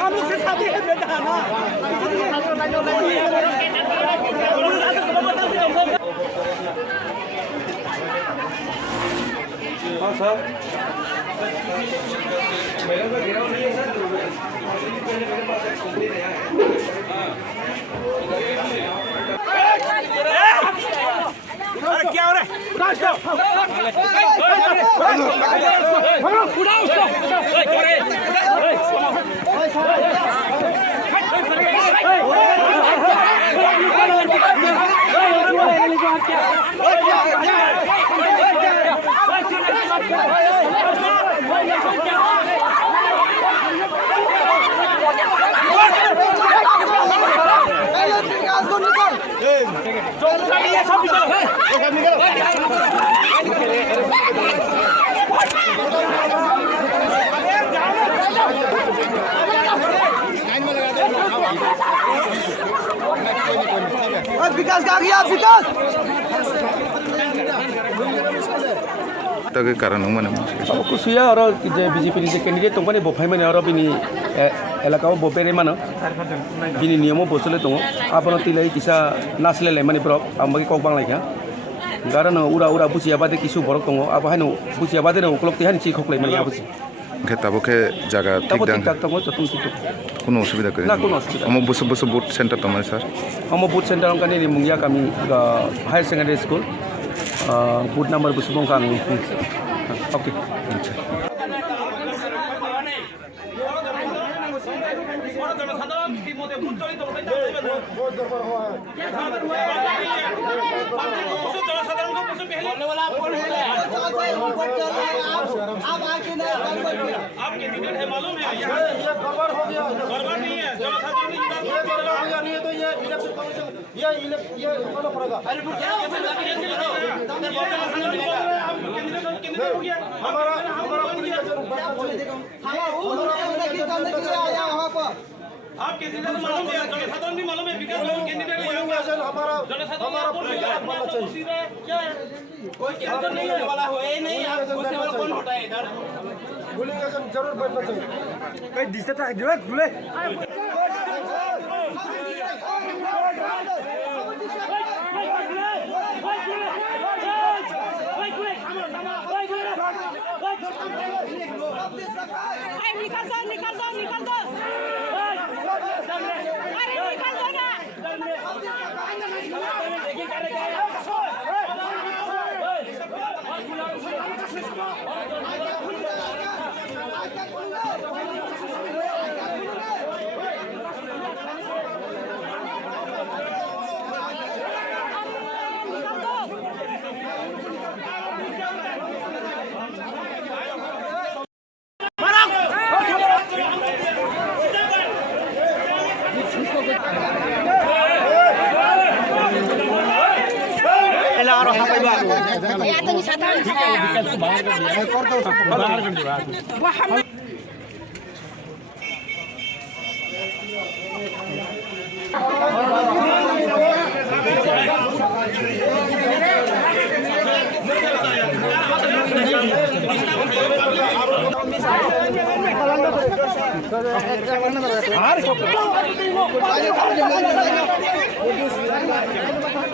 हम लोग से शादी है बेटा ना हाँ सर मेरा तो गिरा नहीं है सर मेरे पास एक कंप्लीट है अरे क्या हो रहा है उड़ा उसको विकास का गया विकास के कारण अब कुछ हुआ और बीजेपी कैंडिडेट तो मैंने बफाई मैंने और बिनी एलाकाव बपेरे मानो बिनी नियमों बसले दो आपन तिले किसा नासले माने ब्रक आमबाकी कक बांलायखा कारण उरा उरा बुसियाबादे किसु बरक दङ अब हानो बुसियाबादे उक्लक्ति हानि चि खक्लाय माने आबुसि के ताबोके जागा ठीक दां दङ जतन ठीक কোনো অসুবিধা করে না কোনো অসুবিধা हम बस बस बुट सेंटर तो हमारे सर हम बुट सेंटर का नहीं मुंगिया कमी हायर सेकेंडरी स्कूल बुट नंबर बस बंका ओके आप कैंडिडेट है मालूम है ये गड़बड़ हो गया गड़बड़ नहीं है जनसाधारण ये गड़बड़ हो गया नहीं है तो ये इलेक्शन कमीशन ये होना पड़ेगा अरे क्या कैंडिडेट हो गया हमारा आप कैंडिडेट मालूम है जनसाधारण भी मालूम है विकास लोग कैंडिडेट हमारा क्या कोई कैंडिडेट नहीं है वाला है नहीं आप उससे वाला कौन होता है इधर बोलेंगे जरूर बैठना चाहिए कहीं दिसता है दिमाग खुले निकाल दो निकाल दो निकाल दो अरे निकाल दो ना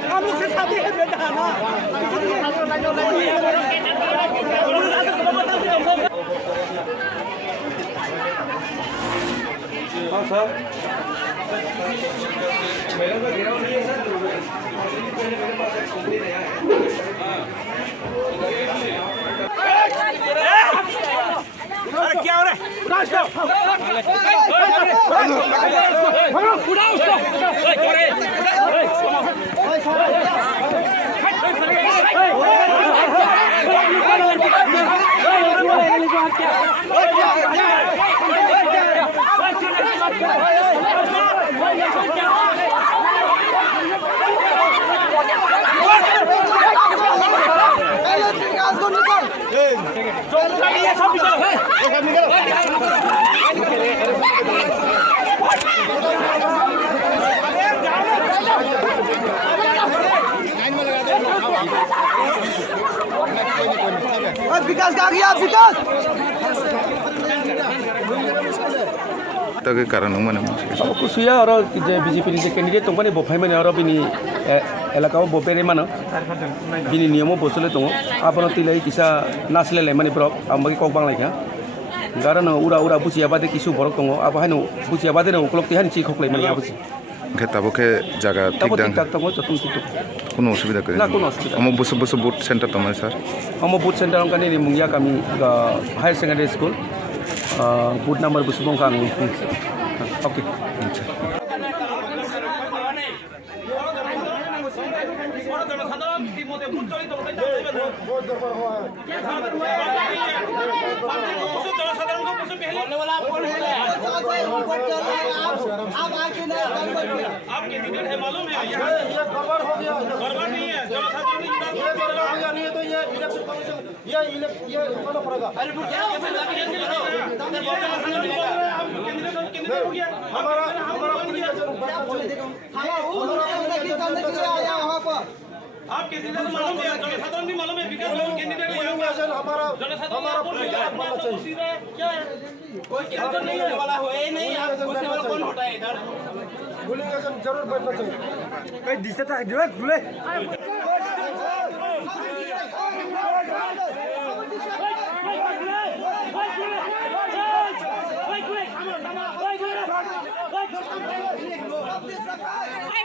हम लोग से शादी है बेटा ना हाँ सर मेरा तो गिरा नहीं है सर मेरे पास एक कंप्लीट है अरे क्या हो रहा है उड़ा उसको विकास कहाँ गया विकास ताके कारण माने अब कुसुया और जे बीजेपी नि जे कैंडिडेट तंबानि बफाय माने और बिनि एलाकाव बपेरे मानो बिनि नियमो बसले दङ आपन तिलै किसा नासलेले माने ब्रक आमबागि कक बांलायखा गारन उरा उरा बुसिया बादे किसु बरक दङ आबाहानो बुसिया बादे न उक्लक तिहानि ची खखलै माने आबुसि ओंखे ताबोखे जागा ठीक दां तक तक जतन सितु কোনো অসুবিধা করে না কোনো অসুবিধা আমার বছর বছর ভোট সেন্টার তো স্যার আমার বুথ সেন্টার অঙ্কানি মুঙ্গিয়া কামি higher secondary school booth number বুসুবং কাং ওকে आपके टिकट है मालूम है ये गड़बड़ हो गया गड़बड़ नहीं है जनसाधारण ये गड़बड़ हो गया नहीं है तो ये इलेक्शन कमीशन ये करना पड़ेगा हमारा आपके टिकट मालूम है जनसाधारण भी मालूम है विकास कैंडिडेट हमारा बनना चाहिए क्या कोई कैंडिडेट नहीं होने वाला है नहीं आप घुसने वाला कौन होता है इधर बोलेंगे जरूर बैठना चाहिए भाई दिशा था जरूर बोले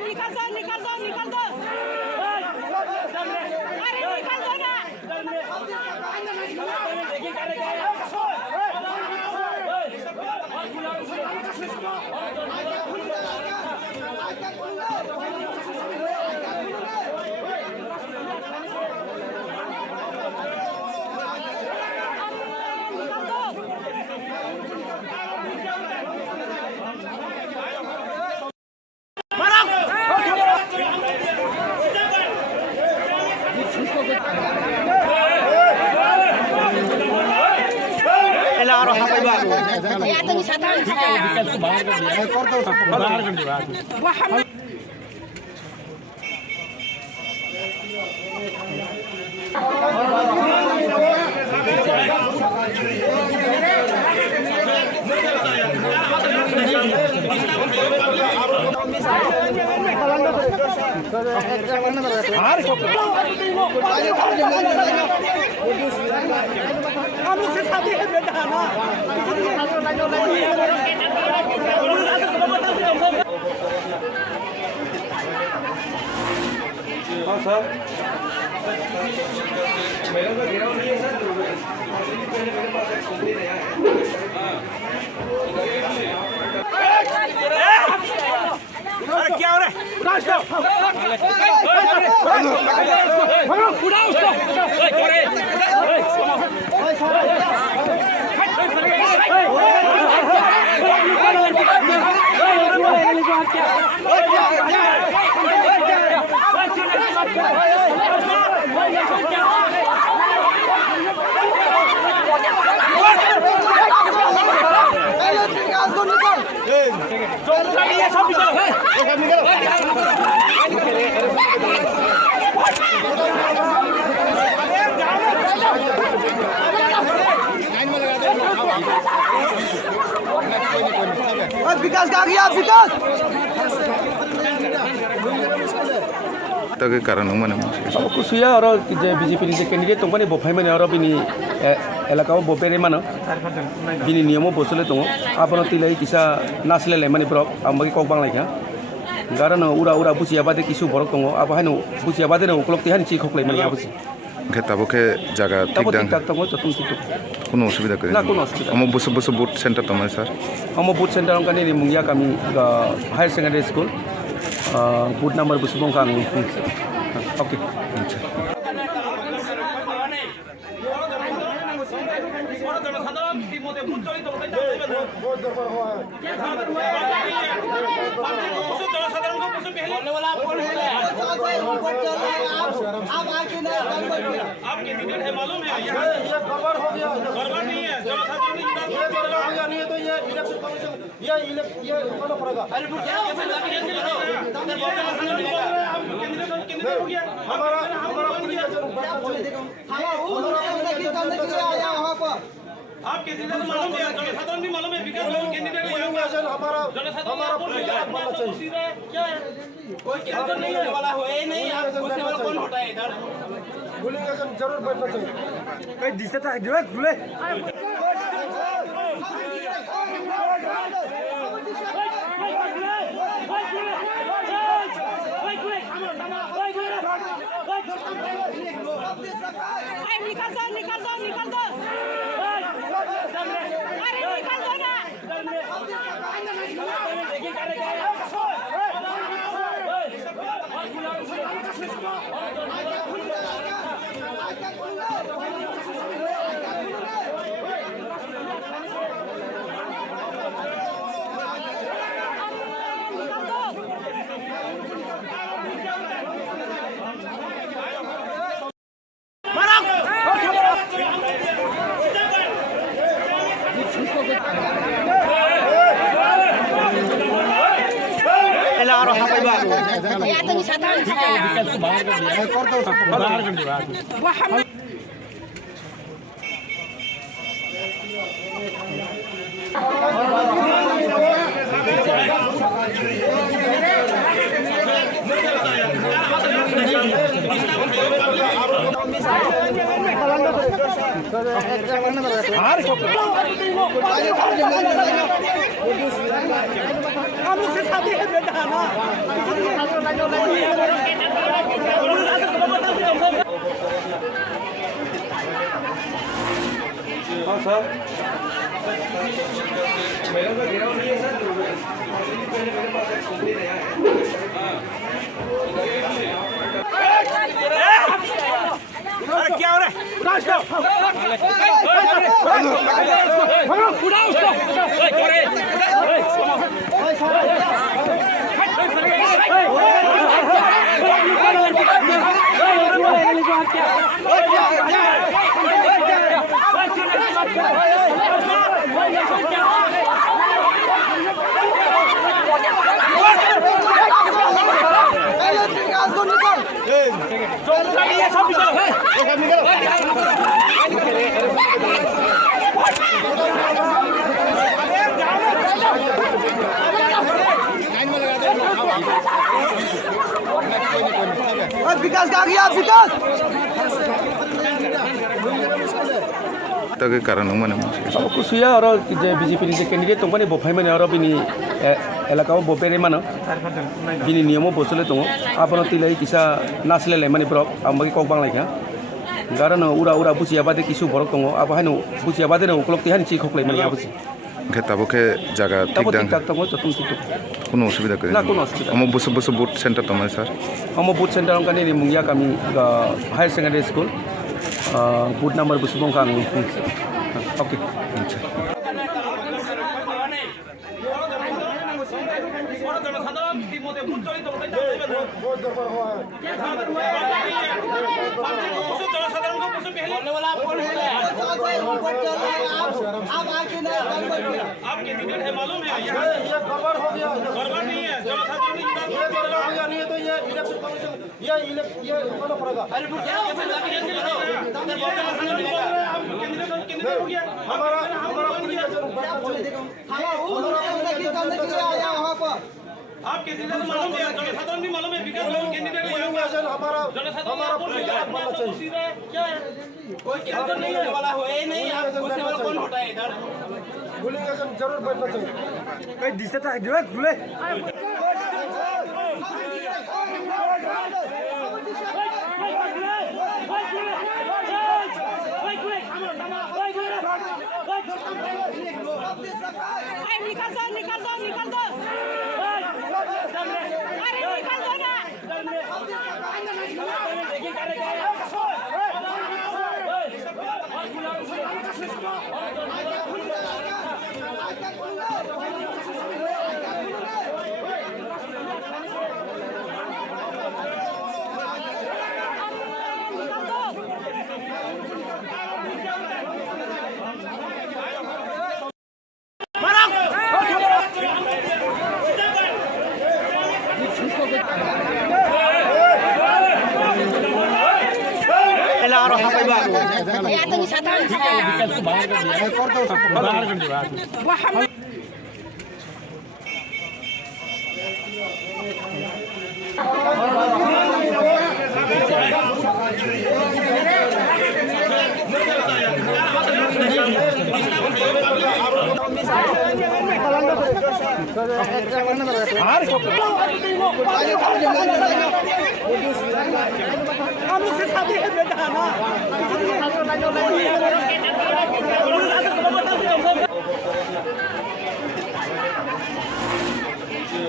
निकल दो अरे निकल दो ना सर मेरा तो घेराव नहीं है सर मेरे पास एक सुंदरी नया है अरे क्या हो रहा है उड़ा उसको विकास कहाँ गया विकास ताके कारण माने अब कुसुया और जे बीजेपी नि जे कैंडिडेट तंबानि बफाय माने और बिनि एलाकाव बपेरे मानो बिनि नियमो बसले दङ आपन तिलै किसा नासलेले माने ब्रक आमबागि कक बांलायखा गारन उरा उरा बुसिया बादे किसु बरक दङ आबाहानो बुसिया बादे न उक्लक तिहानि ची खखलै माने आबुसि ओंखे ताबोखे जागा ठीक दां तक तक जतन सितु কোনো অসুবিধা করে না কোনো অসুবিধা আমার বছর বছর ভোট সেন্টার তো স্যার আমার বুথ সেন্টার অঙ্কানি মুঙ্গিয়া কামি higher secondary school booth number বুসুবং কাং ওকে आपके टिकट है मालूम है ये गड़बड़ हो गया गड़बड़ नहीं है जनसाधारण ये गड़बड़ हो गया नहीं है तो ये इलेक्शन कमीशन ये उठाना पड़ेगा। हमारा आपके जिले में मालूम है, जनसाधारण भी मालूम है, विकास कैंडिडेट हमारा बनना चाहिए। क्या है? कोई कैंडिडेट नहीं होने वाला हो नहीं, आप पूछने वाला कौन होता है इधर? बोलेंगे जरूर बैठना चाहिए। निकाल दो, निकाल दो, निकाल दो। अरे निकाल दो ना। विकास कहाँ गया? विकास तक कारण माने अब कुछ और बीजेपी कैंडिडेट तो बफाई मैंने और बिनी एलाका बपेरे मान बिनी नियम बसले दो आप किसा नासले माने ब्रक आगे कक बांगलाइखा कारण उरा उरा बुझिया बादे किसु बरक दो अब हानो बुझिया बादे उकलक तिहानि चि खखलाय माने आबुझि ताबोखे जागा ठीक दां কোনো অসুবিধা করে না কোনো অসুবিধা আমার বসে বসে বুট সেন্টার তো স্যার আমার বুট সেন্টার অঙ্কানি মুঙ্গিয়া কামি হায়ার সেকেন্ডারি স্কুল বুট নাম্বার বসুবং কাং ওকে আচ্ছা आपके टिकट है मालूम है? ये गड़बड़ हो गया। गड़बड़ नहीं है, जनसाधारण ये गड़बड़ हो गया नहीं है तो ये इलेक्शन कमीशन ये उठाना पड़ेगा। हमारा आपके जिले में मालूम है, जनसाधारण भी मालूम है, विकास कैंडिडेट हमारा बनना चाहिए। क्या है? कोई कैंडिडेट नहीं होने वाला हो नहीं, आप पूछने वाला कौन होता है इधर? बोलेंगे जरूर बैठना चाहिए। निकाल दो, निकाल दो, निकाल दो। अरे निकाल दो ना।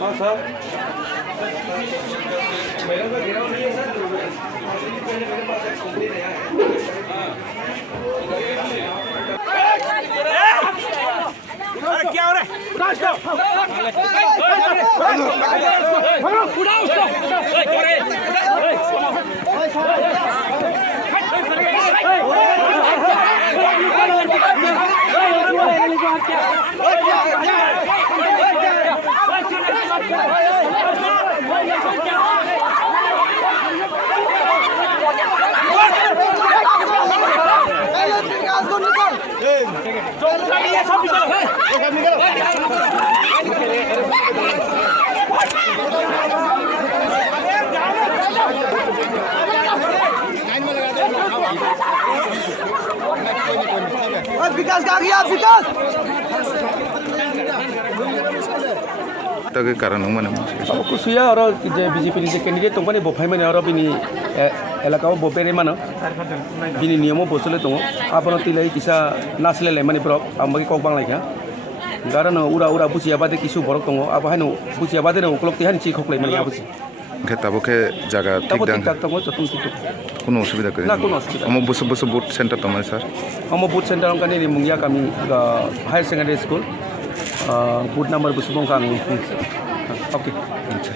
हाँ सर मेरा तो घेराव नहीं है सर मेरे पास एक कंप्लेंट आया है क्या हो रहा है विकास का गया विकास के कारण माने अब कुछ हुआ और जे बीजेपी नि कैंडिडेट दं माने बफाय माने और बिनि एलाकाव बफेरे मानो बिनि नियमो बसले दं आपन तिलाई किसा नासलेले माने ब्रक आमबागि कक बांलायखा गारन उरा उरा बुसिया बादे किसु बरक दं अब हानो बुसिया बादे न उक्लक तिहानि ची खखलाय माने आबुसि ताबोके जागा ठीक दां কোনো অসুবিধা করে না কোনো অসুবিধা আমার বসে বসে বুথ সেন্টার তো আমার স্যার আমার বুথ সেন্টার অঙ্কানি মুঙ্গিয়া কামি higher secondary school booth number বুসুবং কামি ওকে আচ্ছা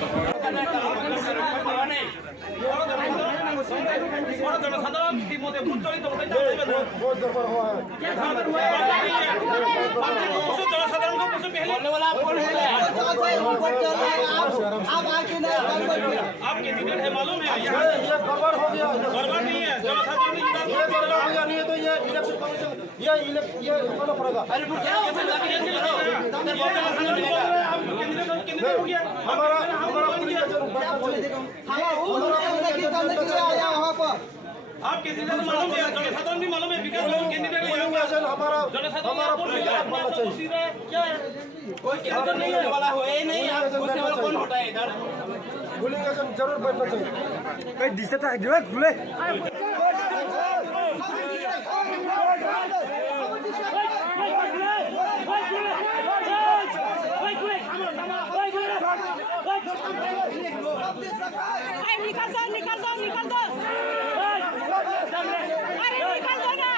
आपके लीडर है मालूम है ये गड़बड़ हो गया गड़बड़ नहीं है जनसाधारण ये गड़बड़ हो गया नहीं है तो ये इलेक्शन कमीशन ये रुकना पड़ेगा हमारा आपके लीडर मालूम है जनसाधारण भी मालूम है विकास कैंडिडेट हमारा बनना चाहिए क्या कोई कैंडिडेट नहीं है वाला हो नहीं आप उससे वाला कौन हटा है इधर भूलेंगे जरूर बैठना चाहिए कई दिशा था जो खुले निकल दो निकल दो निकल दो अरे निकल दो ना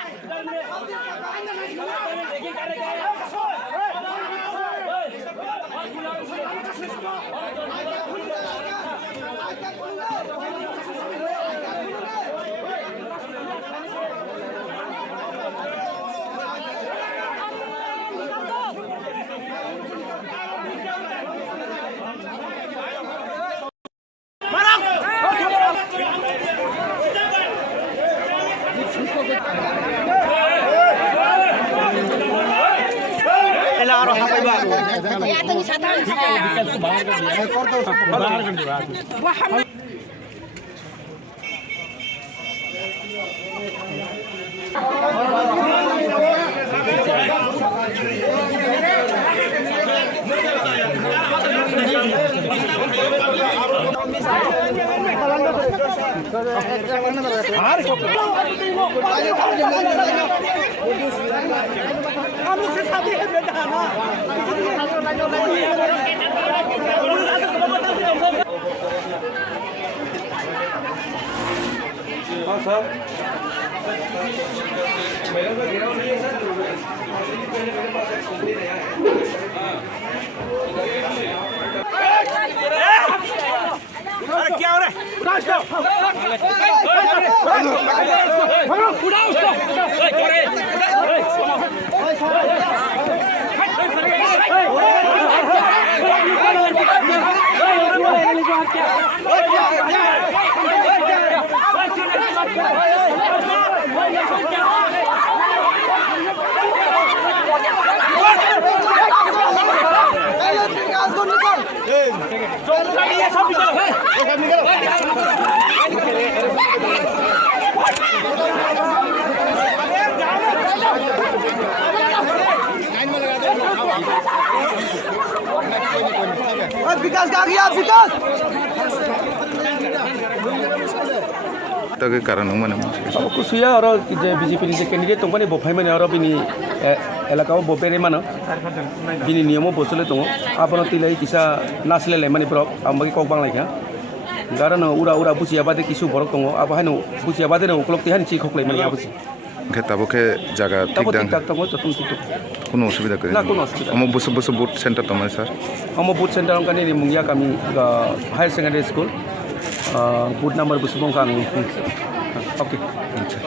हाँ सर मेरा तो घेराव नहीं है सर मेरे पास एक कंप्लेंट आया है क्या हो रहा है विकास कहाँ गया विकास के कारण माने अब कुछ हुआ और बीजेपी कैंडिडेट दंपानी बफाय माने और बिनी एलाकाव बफेरे मानो बिनी नियम बसले दङ आपन तिलाई किसा नासलेले माने ब्रक आमबागि कक बांलायखा कारण उरा उरा बुसियाबादे किसु बरक दङ अब हानो बुसियाबादे न उक्लक तिहानि चि खखलाय माने आबुसि ओंखाय ताबोखे जागा तब ठीक ठीक ठाक दङ जतन ठीक কোনো অসুবিধা করে ना कोनो असुबिदा আমার বসে বসে বুথ সেন্টার তো মানে স্যার हम बुथ सेन्टर अंकानि मुंगिया गामि higher secondary school booth number बुसुबं का ओके আচ্ছা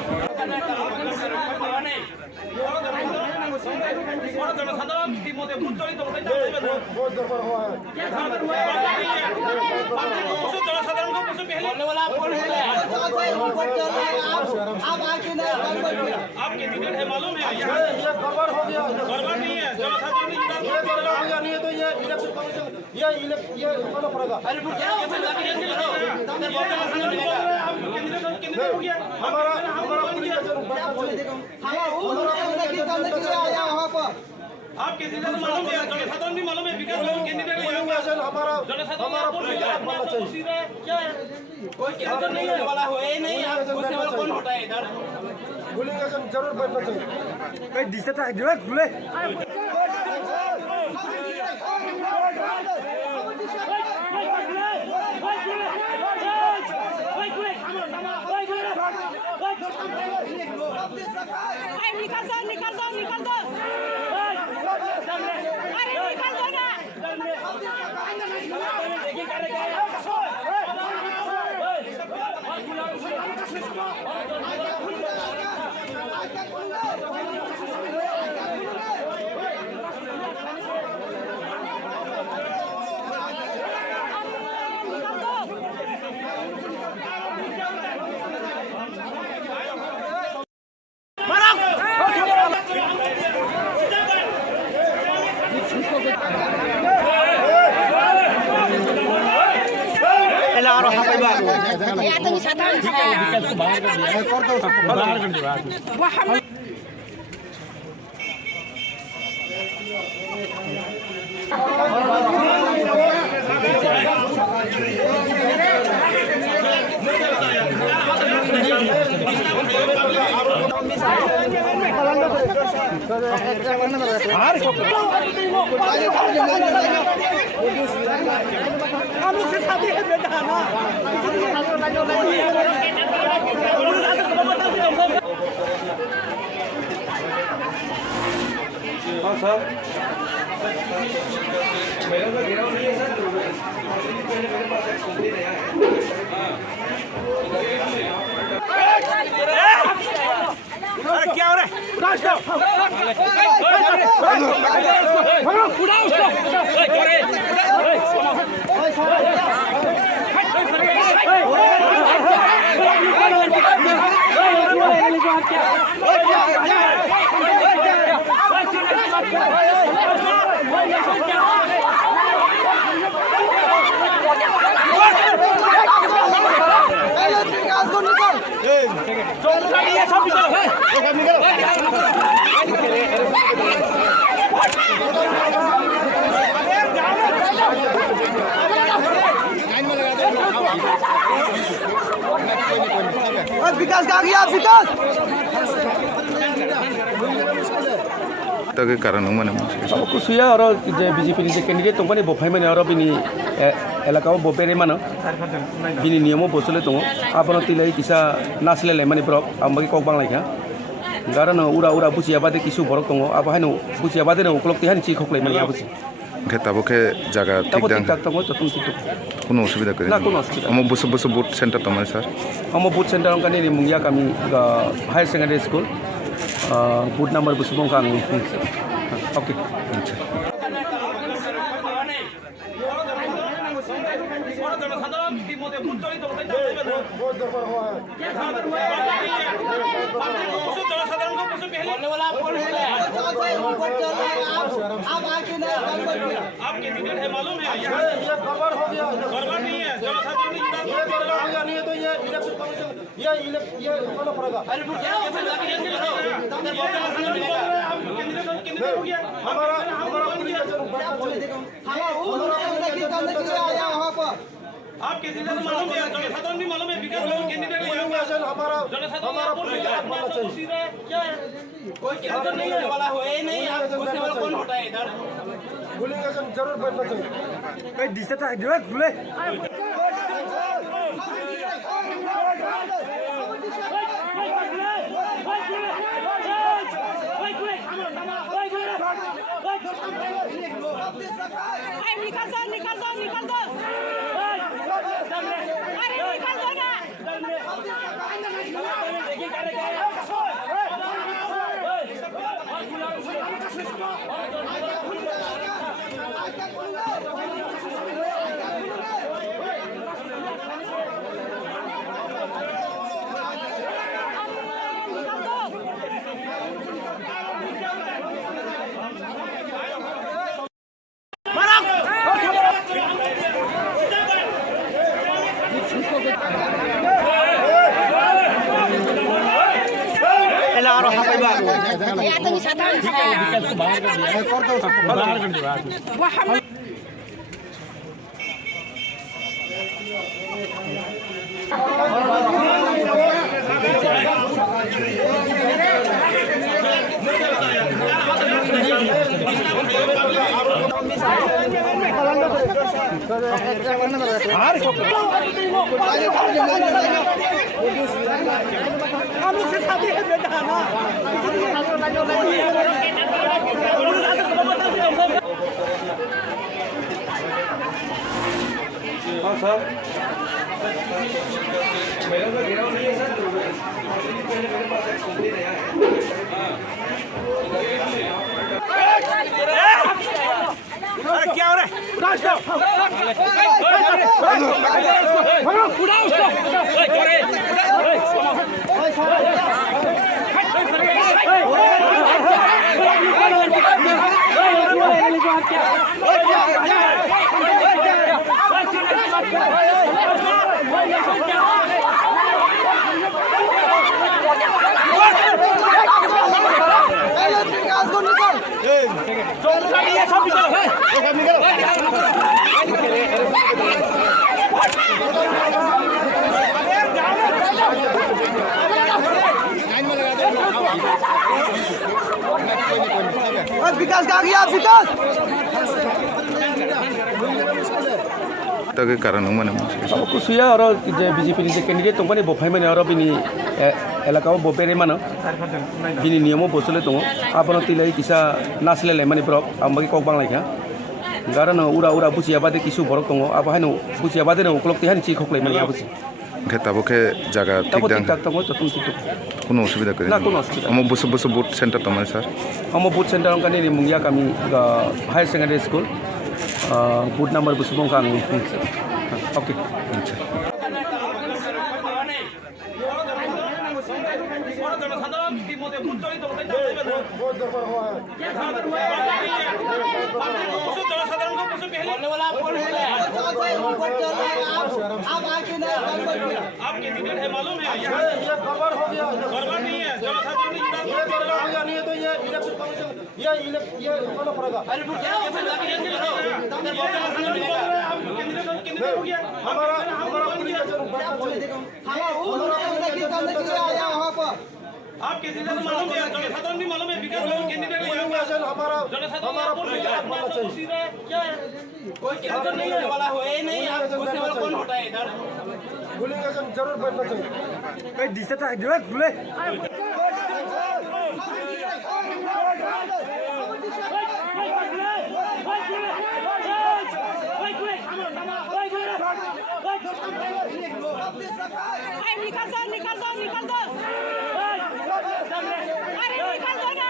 आपके टिकट है मालूम है ये गड़बड़ हो गया गड़बड़ नहीं है जनसाधारण ये गड़बड़ हो गया नहीं है तो ये इलेक्शन कमीशन ये रुकना पड़ेगा हमारा आपके जिले में मालूम है जनसाधारण भी मालूम है विकास कैंडिडेट हमारा बनना चाहिए कोई कैंडिडेट नहीं है वाला है नहीं आप उससे वाला कौन हटा है इधर बुलिंग जरूर बनना चाहिए निकल दो निकल दो निकल दो अरे निकल दो ना या तो साधारण हाँ सर मेरा तो घेराव नहीं है सर मेरे पास एक कंप्लीट नया है अरे क्या हो रहा है उड़ा विकास कहाँ गया विकास के कारण माने अब कुछ हुआ और बीजेपी कैंडिडेट दंपानी बफाय माने और बिनी एलाकाव बफेरे मानो बिनी नियम बसले दङ आपन तिलाई किसा नासलेले माने ब्रक आमबागि कक बांलायखा कारण उरा उरा बुसियाबादे किसु बरक दङ अब हानो बुसियाबादे न उक्लक तिहानि चि खखलाय माने आबुसि ओंखाय ताबोखे जागा तब ठीक ठीक ठाक दङ जतन ठीक কোনো অসুবিধা করে ना कोनो असुबिदा আমার বসে বসে বুথ সেন্টার তো মানে স্যার हम बुथ सेन्टर अंकानि मुंगिया गामि higher secondary school booth number बुसुबं का ओके আচ্ছা जनसाधारण बहुत दरबार हुआ है बोलने वाला आप कौन है? आपके टिकट है मालूम है? ये गड़बड़ हो गया गड़बड़ नहीं है, जनसाधारण ये गड़बड़ हो गया नहीं है तो ये इलेक्शन कमीशन ये होना पड़ेगा हमारा आपके जिले में मालूम है, जनसाधारण भी मालूम है, विकास कैंडिडेट हमारा कोई कैंडिडेट नहीं होने वाला है नहीं, आप पूछने वाला कौन होता है इधर? जरूर बैठना चाहिए निकल दो निकल दो निकल दो अरे निकल दो ना या तो साधारण हाँ सर मेरा तो घेराव नहीं है सर मेरे पास एक कंप्लेंट आया है क्या हो रहा है विकास का गया विकास के कारण माने कुछ हुआ और बीजेपी कैंडिडेट दं माने बफाय माने और बिनि एलाकाव बफेरे मानो बिनि नियम बसले दं आपन तिलाई किसा नासलेले माने ब्रक आमबागि कक बांलायखा कारण उरा उरा बुसिया बादे किसु बरक दं आप हानो बुसिया बादे न उक्लक तिहानि ची खखलाय माने आबुसि के ताबोके जागा ठीक दां কোনো অসুবিধা করে না কোনো অসুবিধা আমার বসে বসে বুথ সেন্টার তো মানে স্যার আমার বুথ সেন্টার অঙ্কানি মুঙ্গিয়া কামি higher secondary school booth number বসে বঙ্কা আমি ওকে আচ্ছা बहुत दरबार हुआ है बोलने वाला आप कौन है? आपके टिकट है मालूम है? ये गड़बड़ हो गया गड़बड़ नहीं है, जनसाधारण ये गड़बड़ हो गया नहीं है तो ये इलेक्शन कमीशन ये होना पड़ेगा हमारा आपके जिले में मालूम है, जनसाधारण भी मालूम है, विकास कैंडिडेट हमारा कोई कैंडिडेट नहीं होने वाला है नहीं, आप पूछने वाला कौन होता है इधर? जरूर बैठना चाहिए निकल दो निकल दो निकल दो अरे निकल दो ना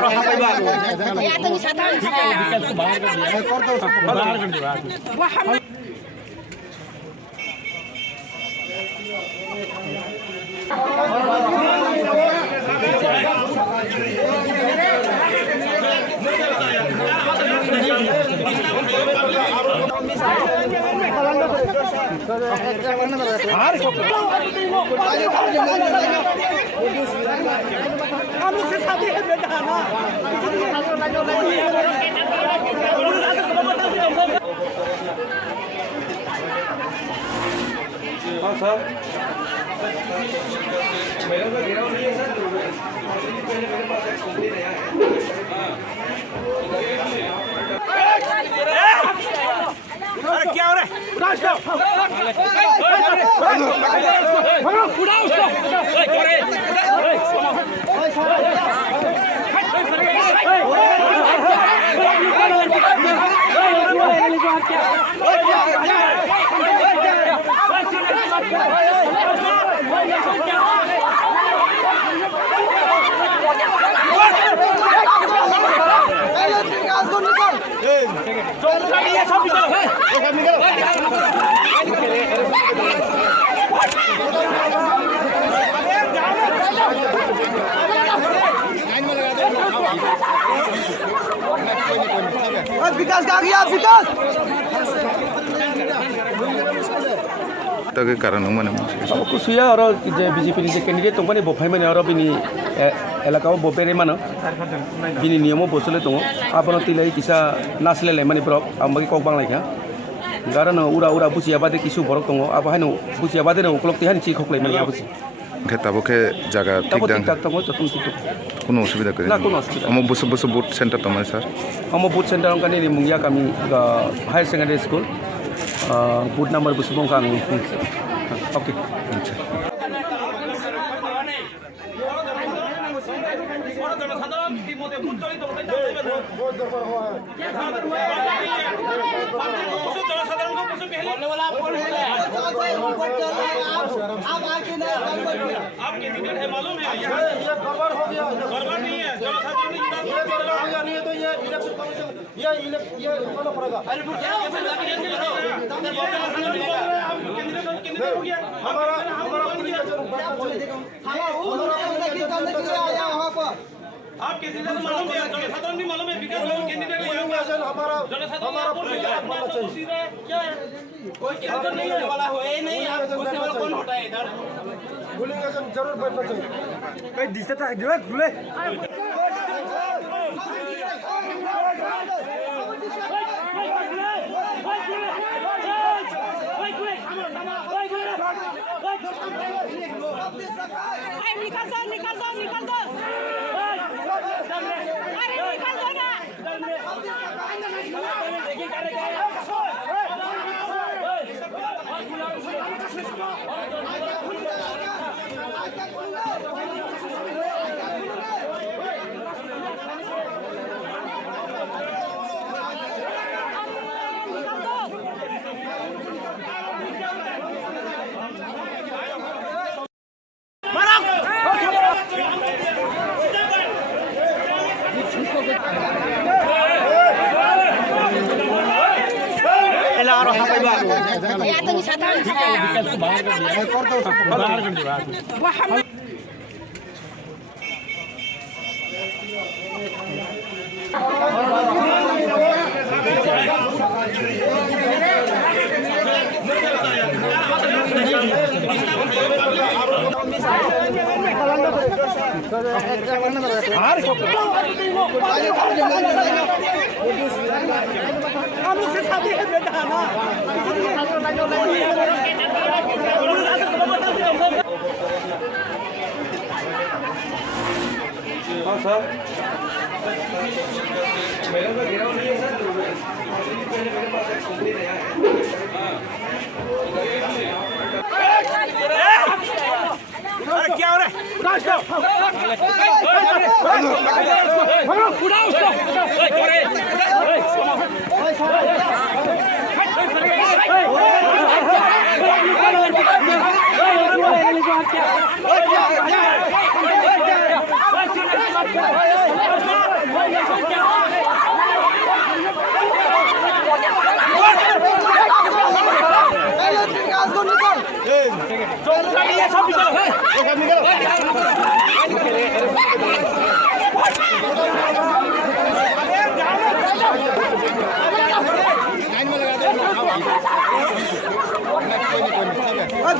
या तो साधारण हाँ सर मेरा तो घेराव नहीं है सर मेरे पास एक कंप्लेंट आया है अरे क्या हो रहा है उड़ा उसको विकास का गया विकास तक कारण माने कुछ हुआ और बीजेपी कैंडिडेट दं माने बफाय माने और बिनी एलाकाव बफेरे मानो बिनी नियम बसले दं आपन तिलाई किसा नासलेले माने ब्रक आमबागि कक बांलायखा कारण उरा उरा बुसिया बादे किसु बरक दं आप हानो बुसिया बादे न उक्लक तिहानि ची खखलाय माने आबुसि के ताबोके जागा ठीक दां तब जतन ठीक কোনো অসুবিধা করে না কোনো অসুবিধা আমার বসে বসে বুথ সেন্টার তোমার স্যার আমার বুথ সেন্টার অঙ্কানি মুঙ্গিয়া কামি higher secondary school booth number বসে বঙ্কা আমি ওকে আচ্ছা आपके टिकट है मालूम है ये गड़बड़ हो गया गड़बड़ नहीं है जनसाधारण ये गड़बड़ हो गया नहीं है तो ये इलेक्शन कमीशन ये रुकाना पड़ेगा हमारा आपके जिले में मालूम है जनसाधारण भी मालूम है विकास कैंडिडेट हमारा कोई कैंडिडेट नहीं होने वाला है नहीं आप घुसने वाला कौन होता है इधर जरूर बैठना चाहिए निकल दो निकल दो निकल दो अरे निकल दो ना या तो साधारण हाँ सर मेरा तो घेराव नहीं है सर मेरे पास एक कंप्लेंट आया है अरे क्या हो रहा है उड़ा उसको क्या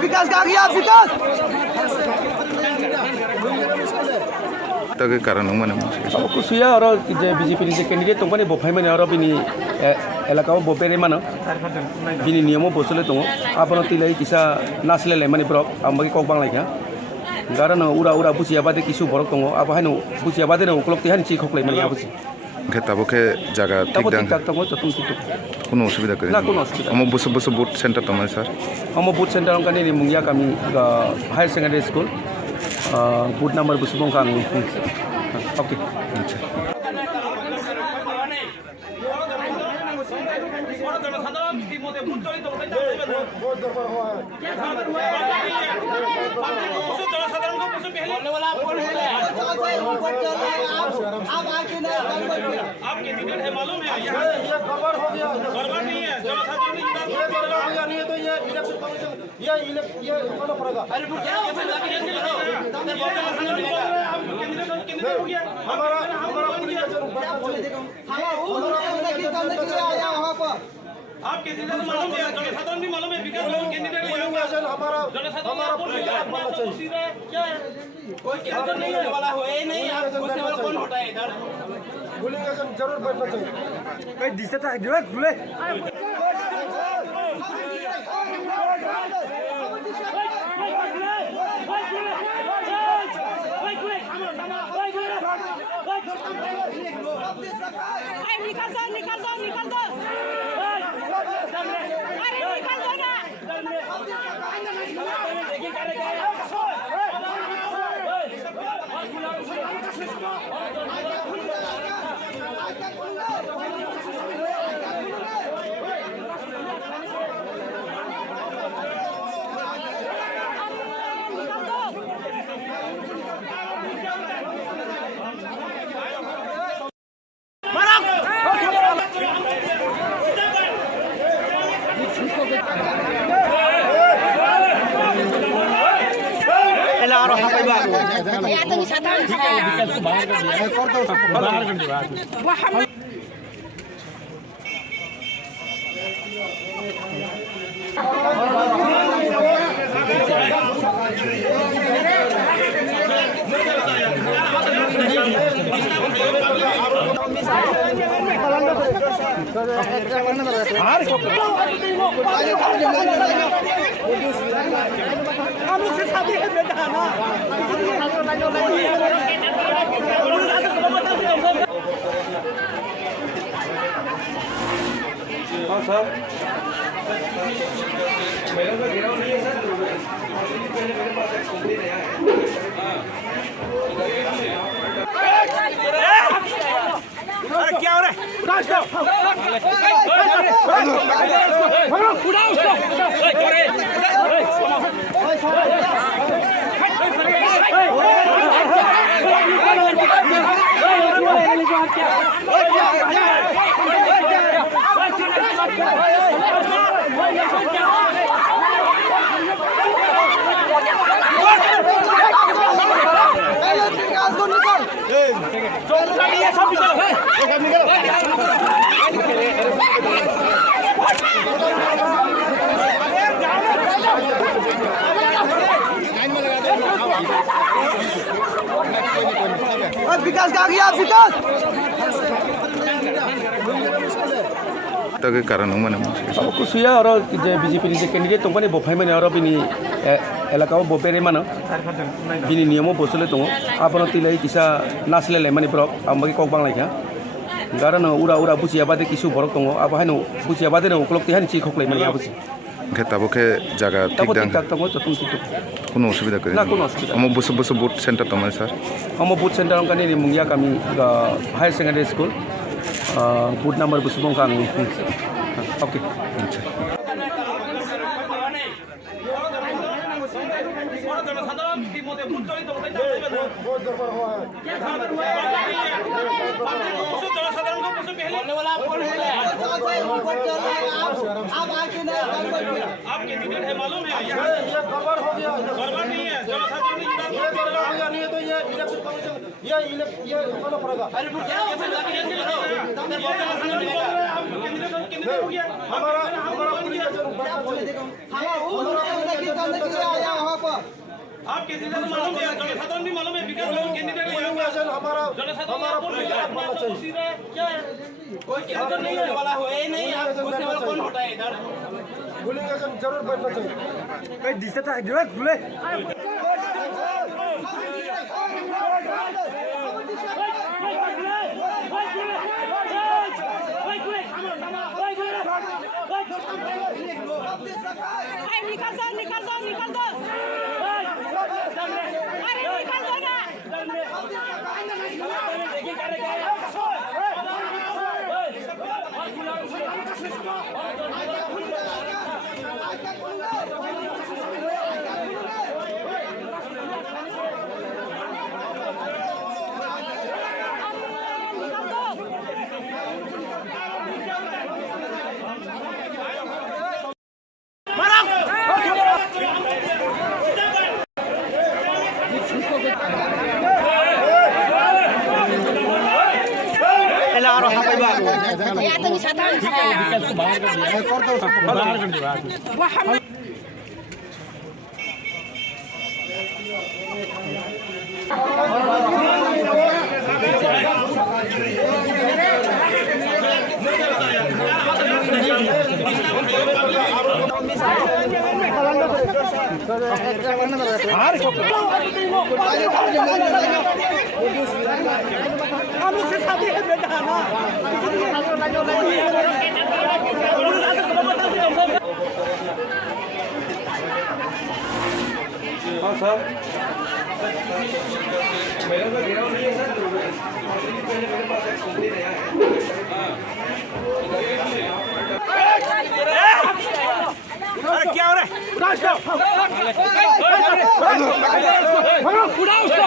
विकास कहाँ गया विकास तक कारण माने अब कुसुया और बीजेपी नि कैंडिडेट तंगपानि बफाय माने और बिनि एलाकाव बपेरे मानो बिनि नियम बसले दङ आपन तिलाई किसा नासलेले माने ब्रक आमबागि कक बांलायखा कारण उरा उरा बुसिया बादे किसु बरक दङ आबा हानो बुसिया बादे न उक्लक तिहानि ची खखलाय माने आबुसि ताबोके जागा ठीक दां কোনো অসুবিধা করে না কোনো অসুবিধা আমার বসে বসে বুথ সেন্টার তোমার স্যার আমার বুথ সেন্টার অঙ্কানি রিমুঙ্গিয়া কামি higher secondary school booth number বুসুবং কাং ওকে আচ্ছা आपके टिकट है मालूम है ये गड़बड़ हो गया गड़बड़ नहीं है जनसाधारण ने ये गड़बड़ हो गया नहीं है तो ये इलेक्शन कमीशन ये होना पड़ेगा हमारा आपके जिले में मालूम है जनसाधारण भी मालूम है विकास कैंडिडेट हमारा क्या है कोई कैंडिडेट नहीं होने वाला है नहीं आप उससे वाला कौन हटा है इधर बोलेंगे जरूर बैठना चाहिए भाई दिशा था बोले निकाल दो निकाल दो निकाल दो अरे निकाल दो ना या तो साधारण बाहर कर दिया हाँ सर क्या हो रहा है विकास कहाँ गया विकास तक कारण माने अब कुसुया और बीजेपी नि कैंडिडेट तंगपानि बफाय माने और बिनि एलाकाव बपेरे मानो बिनि नियम बसले दङ आपन तिलाई किसा नासलेले माने ब्रक आमबागि कक बांलायखा कारण उरा उरा बुसिया बादे किसु बरक दङ आबा हानो बुसिया बादे न उक्लक तिहानि ची खखलाय माने आबुसि ताबोके जागा ठीक दां কোনো অসুবিধা করে না কোনো অসুবিধা আমার বসে বসে বুথ সেন্টার তোমার স্যার আমার বুথ সেন্টার অঙ্কানি রিমুঙ্গিয়া কামি higher secondary school booth number বুসুবং কাং ওকে আচ্ছা जनसाधारण बहुत दफा हुआ है। जनसाधारण को पूछो पहले बोलने वाला आप कौन है? आपके टिकट है मालूम है? ये गड़बड़ हो गया। गड़बड़ नहीं है, जनसाधारण ये गड़बड़ हो गया नहीं है तो ये इलेक्शन कमीशन ये होना पड़ेगा। हमारा आपके जिले में मालूम है, जनसाधारण भी मालूम है, विकास कैंडिडेट हमारा बनना चाहिए। क्या है? कोई कैंडिडेट नहीं होने वाला है नहीं, आप पूछने वाला कौन होता है इधर? बुलिंग जरूर बैठना चाहिए। निकल दो, निकल दो, निकल दो। अरे निकल दो ना। हाँ सर, मेरा तो घेराव नहीं है सर। मेरे पास एक कंप्लेंट आया है। अरे क्या हो रहा है? उड़ा उसको।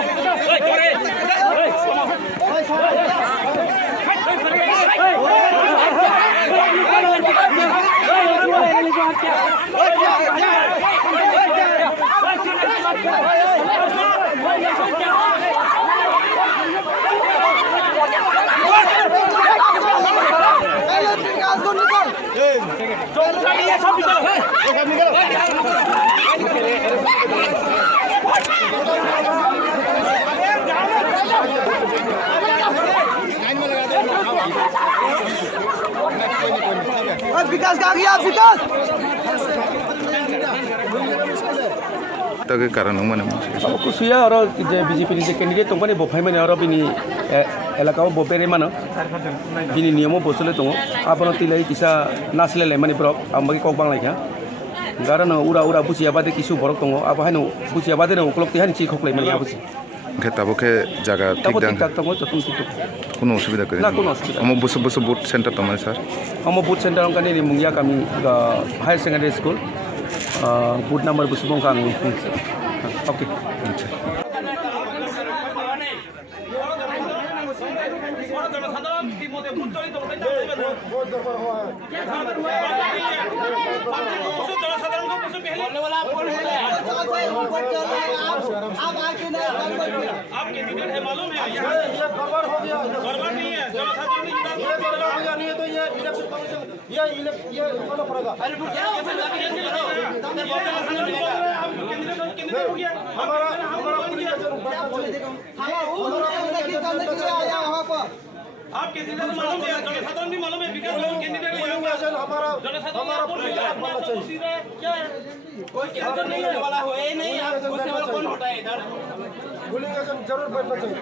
विकास कहाँ गया? विकास के कारण कुछ हुआ और बीजेपी कैंडिडेट तो बफाई मैंने और बिनी एलाका बफेरे मानो बिनी नियम बसले दो आप तिलाई किसा नासले मानी ब्रक आम बाकी कक बांग कारण उरा उरा बुझिया बादे किसु बरक दो आप हानो बुझिया बादे उकलक तिहानि ची खखले मानी बुझि ताबके जागा ठीक दां কোনো অসুবিধা করে না কোনো অসুবিধা আমার বসে বসে বুথ সেন্টার তো মানে স্যার আমার বুথ সেন্টার অঙ্কানি মুঙ্গিয়া কামি higher secondary school booth number বসে বঙ্কা আমি ওকে আচ্ছা बहुत दफा हुआ है। बोलने वाला आप कौन है? आपके टिकट है मालूम है? ये गड़बड़ हो गया। गड़बड़ नहीं है, जनसाधारण ये गड़बड़ हो गया नहीं है तो ये इलेक्शन कमीशन ये होना पड़ेगा। हमारा आपके जिले में मालूम है, जनसाधारण भी मालूम है, विकास कैंडिडेट हमारा बनना चाहिए। क्या है? कोई कैंडिडेट नहीं होने वाला है नहीं, आप पूछने वाला कौन होता है इधर? बुलिंग जरूर बैठना चाहिए।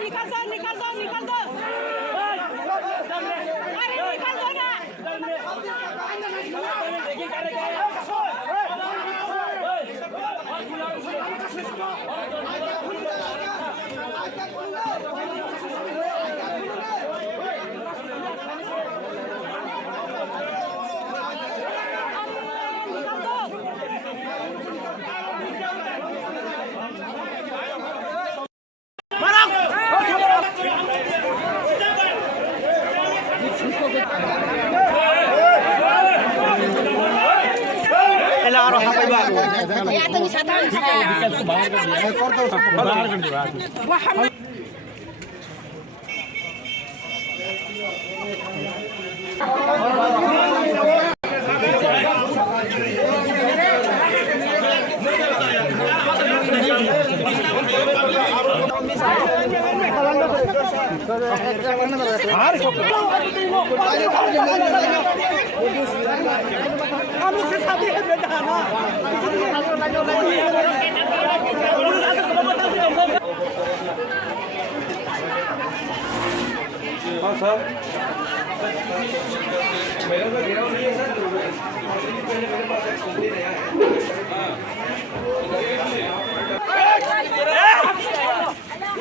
निकल दो, निकल दो, निकल दो। अरे निकल दो ना। हाँ सर मेरा तो घेराव नहीं है सर मेरे पास एक कंप्लेंट आया है।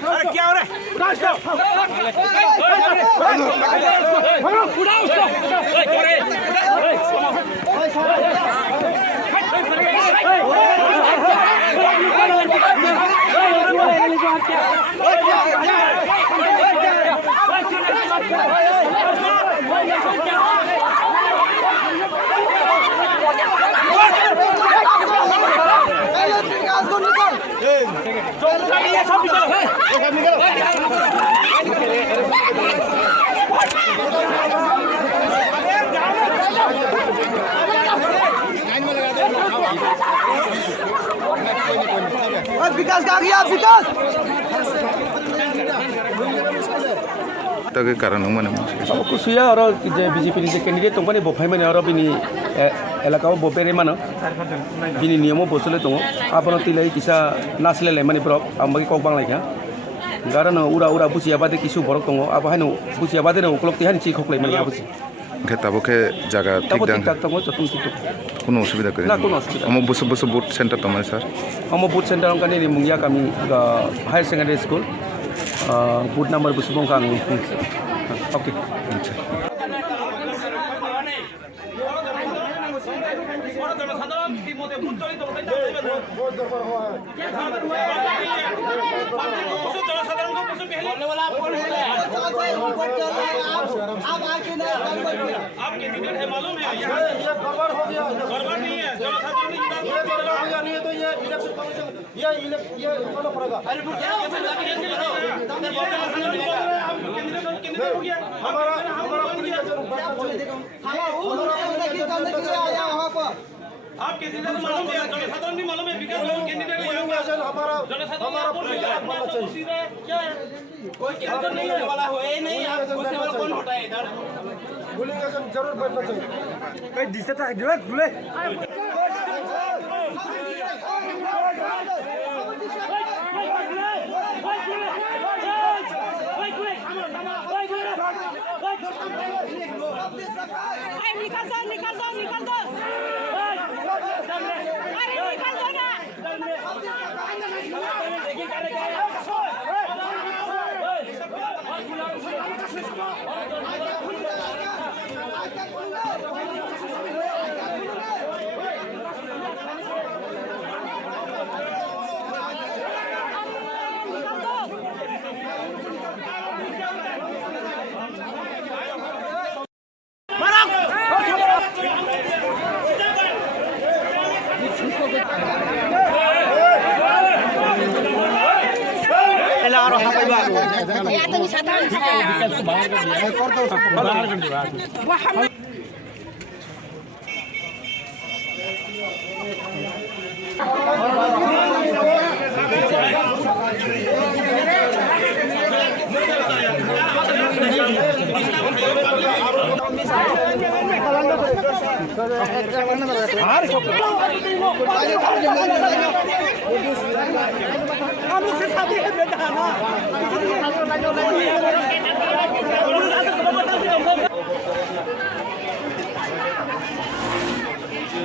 अरे क्या हो रहा विकास का गया विकास के कारण कुछ हुआ और बीजेपी कैंडिडेट तंग बफाई मैंने और बिनी एलाका बफेरे मानो बिनी नियम बसले दो आप किसा नासले मानी आमबाकी कक बांगलायखा कारण उरा उरा बुझियाबादे किसु बरक दो आप बुझियाबादे उपलब्धि हानि चि खखलाय मानी आबुझि ताबोके जागा ठीक दङ जतन কোনো অসুবিধা করে না কোনো অসুবিধা আমার বসে বসে বুথ সেন্টার তোমার স্যার আমার বুথ সেন্টার অঙ্কা নেই মুঙ্গিয়া কামি higher secondary school booth number বসে বঙ্কা आं ओके আচ্ছা आपके टिकट है मालूम है ये गड़बड़ हो गया गड़बड़ नहीं है जनसाधारण ये गड़बड़ हो गया नहीं है तो ये इलेक्शन कमीशन ये रुकाना पड़ेगा हमारा आपके जिले में मालूम है जनसाधारण भी मालूम है विकास कैंडिडेट हमारा क्या कोई कैंडिडेट नहीं होने वाला है नहीं आप घुसने वाला कौन होता है इधर पुलिस जरूर बैठना चाहिए दिशा था खुले निकल दो निकल दो निकल दो अरे निकल दो ना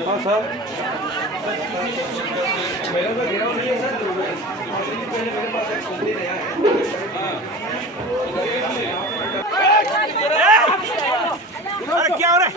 हाँ सर मेरा तो घेराव नहीं है सर मेरे पास एक कंप्लेंट आया है। अरे क्या हो रहा है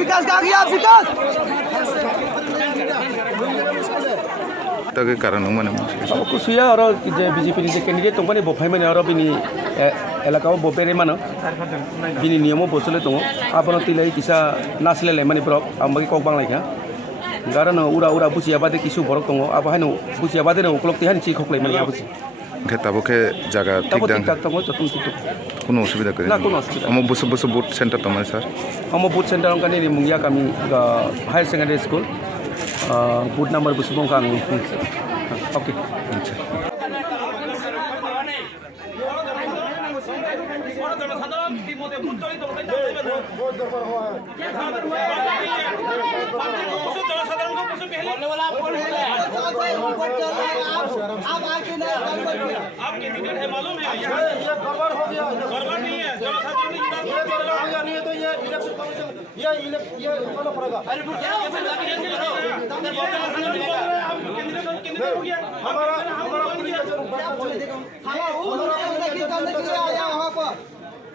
विकास कहाँ गया विकास ताकि कारण माने कुछ हुआ और बीजेपी कैंडिडेट दं माने बफाय माने और बिनी एलाकाव बफेरे मानो बिनी नियम बसले दं आपन तिलाई किसा नासलेलाय माने ब्रक आमबागे कक बांलायखा कारण उरा उरा बुजियाबादे किसु बरक दं आबाहाय बुजियाबादे उकलक्ति हानि चि खक्लाय माने आबुसि ओंखाय ताबोखे जागा ठीक दां जतन ठीक কোনো অসুবিধা করে না কোনো অসুবিধা আমার বসে বসে বুথ সেন্টার তো মানে স্যার আমার বুথ সেন্টার অঙ্কানি মুঙ্গিয়া কামি higher secondary school booth number বসে বঙ্কা আং ওকে আচ্ছা आपके टिकट है मालूम है ये गड़बड़ हो गया गड़बड़ नहीं है जनसाधारण ये गड़बड़ हो गया नहीं है तो ये इलेक्शन कमीशन ये करना पड़ेगा हमारा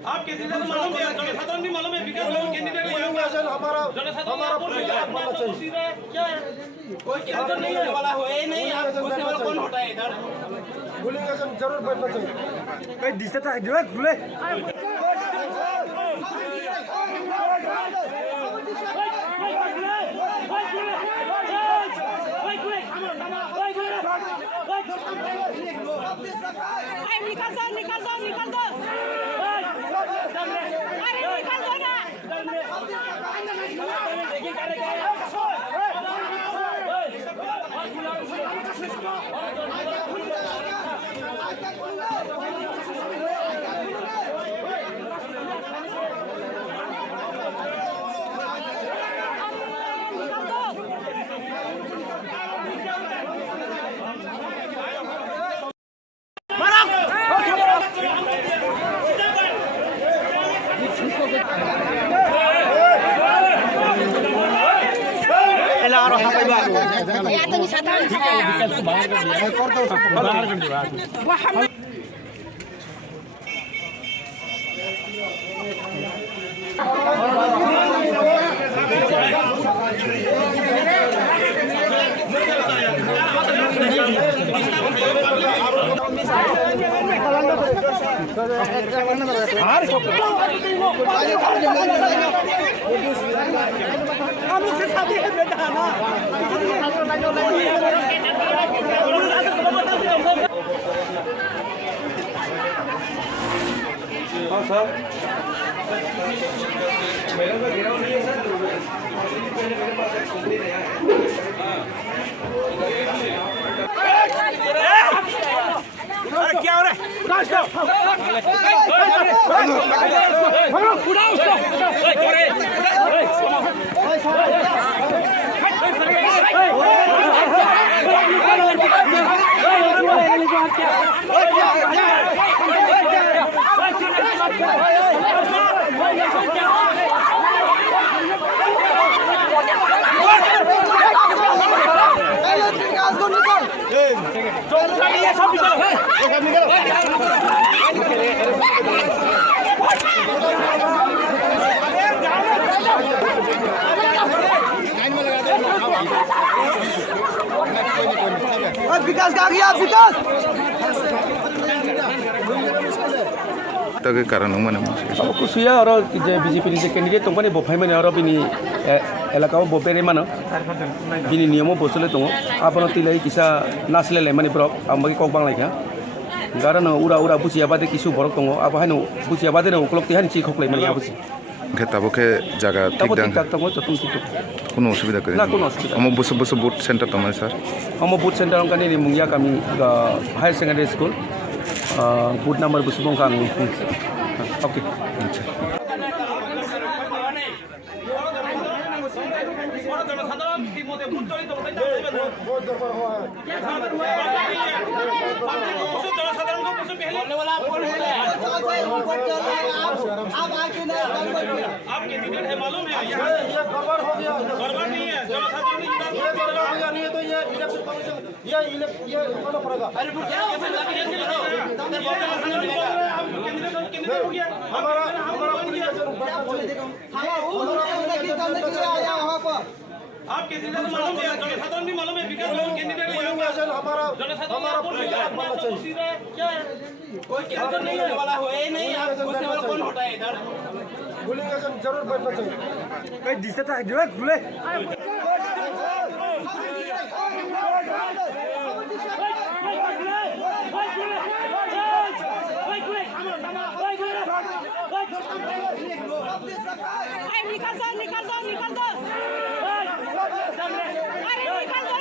आपके जिले में मालूम है जनसाधारण भी मालूम है विकास कैंडिडेट हमारा क्या कोई कैंडिडेट नहीं होने वाला है नहीं आप घुसने वाला कौन होता है इधर जरूर बैठना चाहिए निकल दो निकल दो निकल दो अरे निकल दो ना क्या हो रहा है विकास कहाँ गया विकास ताकि कारण माने कुछ हुआ और बीजेपी कैंडिडेट दं माने बफाय माने और बिनी एलाकाव बफेरे मानो बिनी नियम बसले दं आपन तिलाई किसा नासलेलाय माने ब्रक आमबागे कक बांलायखा कारण उरा उरा बुजियाबादे किसु बरक दं आबाहाय बुजियाबादे उकलक्ति हानि चि खक्लाय माने आबुसि ओंखाय ताबोखे जागा ठीक दां जतन ठीक কোনো অসুবিধা করে না কোনো অসুবিধা আমার বসে বসে বুথ সেন্টার তো মানে স্যার আমার বুথ সেন্টার অঙ্কানি মুঙ্গিয়া কামি higher secondary school booth number বসে বঙ্কা আং ওকে আচ্ছা जनसाधारण जनसाधारण को पूछो पहले बोलने वाला कौन है आप कैंडिडेट है मालूम है यहाँ ये गड़बड़ हो गया गड़बड़ नहीं है जनसाधारण ने ये गड़बड़ हो गया नहीं है तो ये इलेक्शन कमीशन ये होना पड़ेगा अरे क्या कैंडिडेट हो गया हमारा आप कैंडिडेट मालूम है जनसाधारण भी मालूम है विकास कैंडिडेट है हमारा बनना चाहिए क्या कोई कैंडिडेट नहीं होने वाला है नहीं आप पूछने वाला कौन होता है इधर बोलेंगे जरूर बैठना चाहिए निकल दो निकल दो निकल दो अरे निकल दो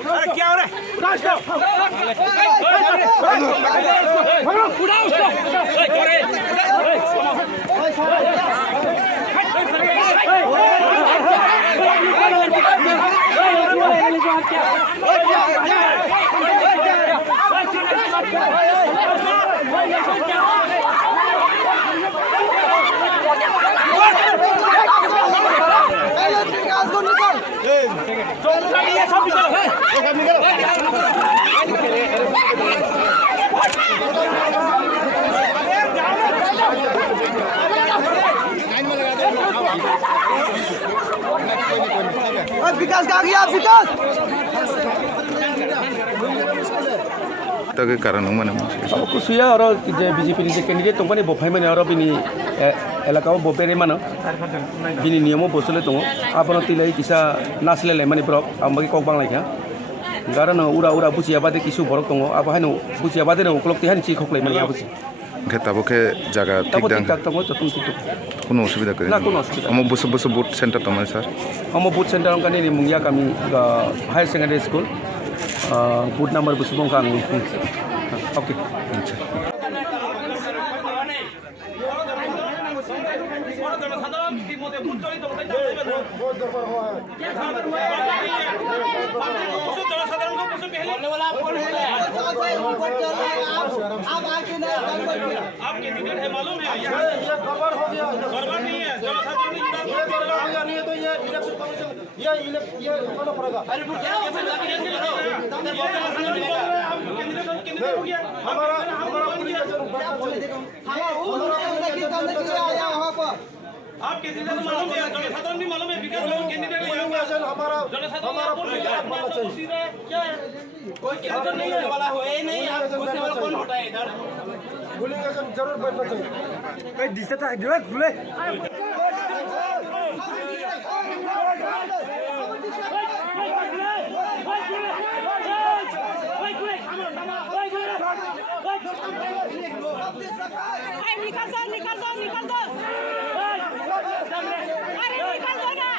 ना क्या हो रहा विकास का गया विकास तक कारण माने अब कुसुया और बीजेपी नि कैंडिडेट तंबानी बफाय माने और बिनी एलाकाव बपेरे मानो बिनी नियम बसले दङ आपन तिलै किसा नासलेले माने ब्रक आमबागि कक बांलायखा गारन उरा उरा बुसिया बादे किसु बरक दङ आबाहानो बुसिया बादे न उक्लक तिहानि ची खखलै माने आबुसि ताबोके जागा ठीक दां কোনো অসুবিধা করে না কোনো অসুবিধা আমার বসে বসে বুট সেন্টার তো স্যার আমার বুট সেন্টার অঙ্কানি মুঙ্গিয়া কামি হায়ার সেকেন্ডারি স্কুল বুট নাম্বার বসুবং কাং ওকে আচ্ছা आप कैंडिडेट है मालूम है यहाँ ये गड़बड़ हो गया गड़बड़ नहीं है जनसाधारण ने ये गड़बड़ हो गया नहीं है तो ये इलेक्शन कमीशन ये होना पड़ेगा अरे क्या कैंडिडेट हो गया हमारा आप कैंडिडेट मालूम है जनसाधारण भी मालूम है विकास कैंडिडेट है हमारा बनना चाहिए क्या कोई कैंडिडेट नहीं होने वाला है नहीं आप पूछने वाला कौन होता है इधर बोलेंगे जरूर बैठना चाहिए निकल दो निकल दो निकल दो अरे निकल दो ना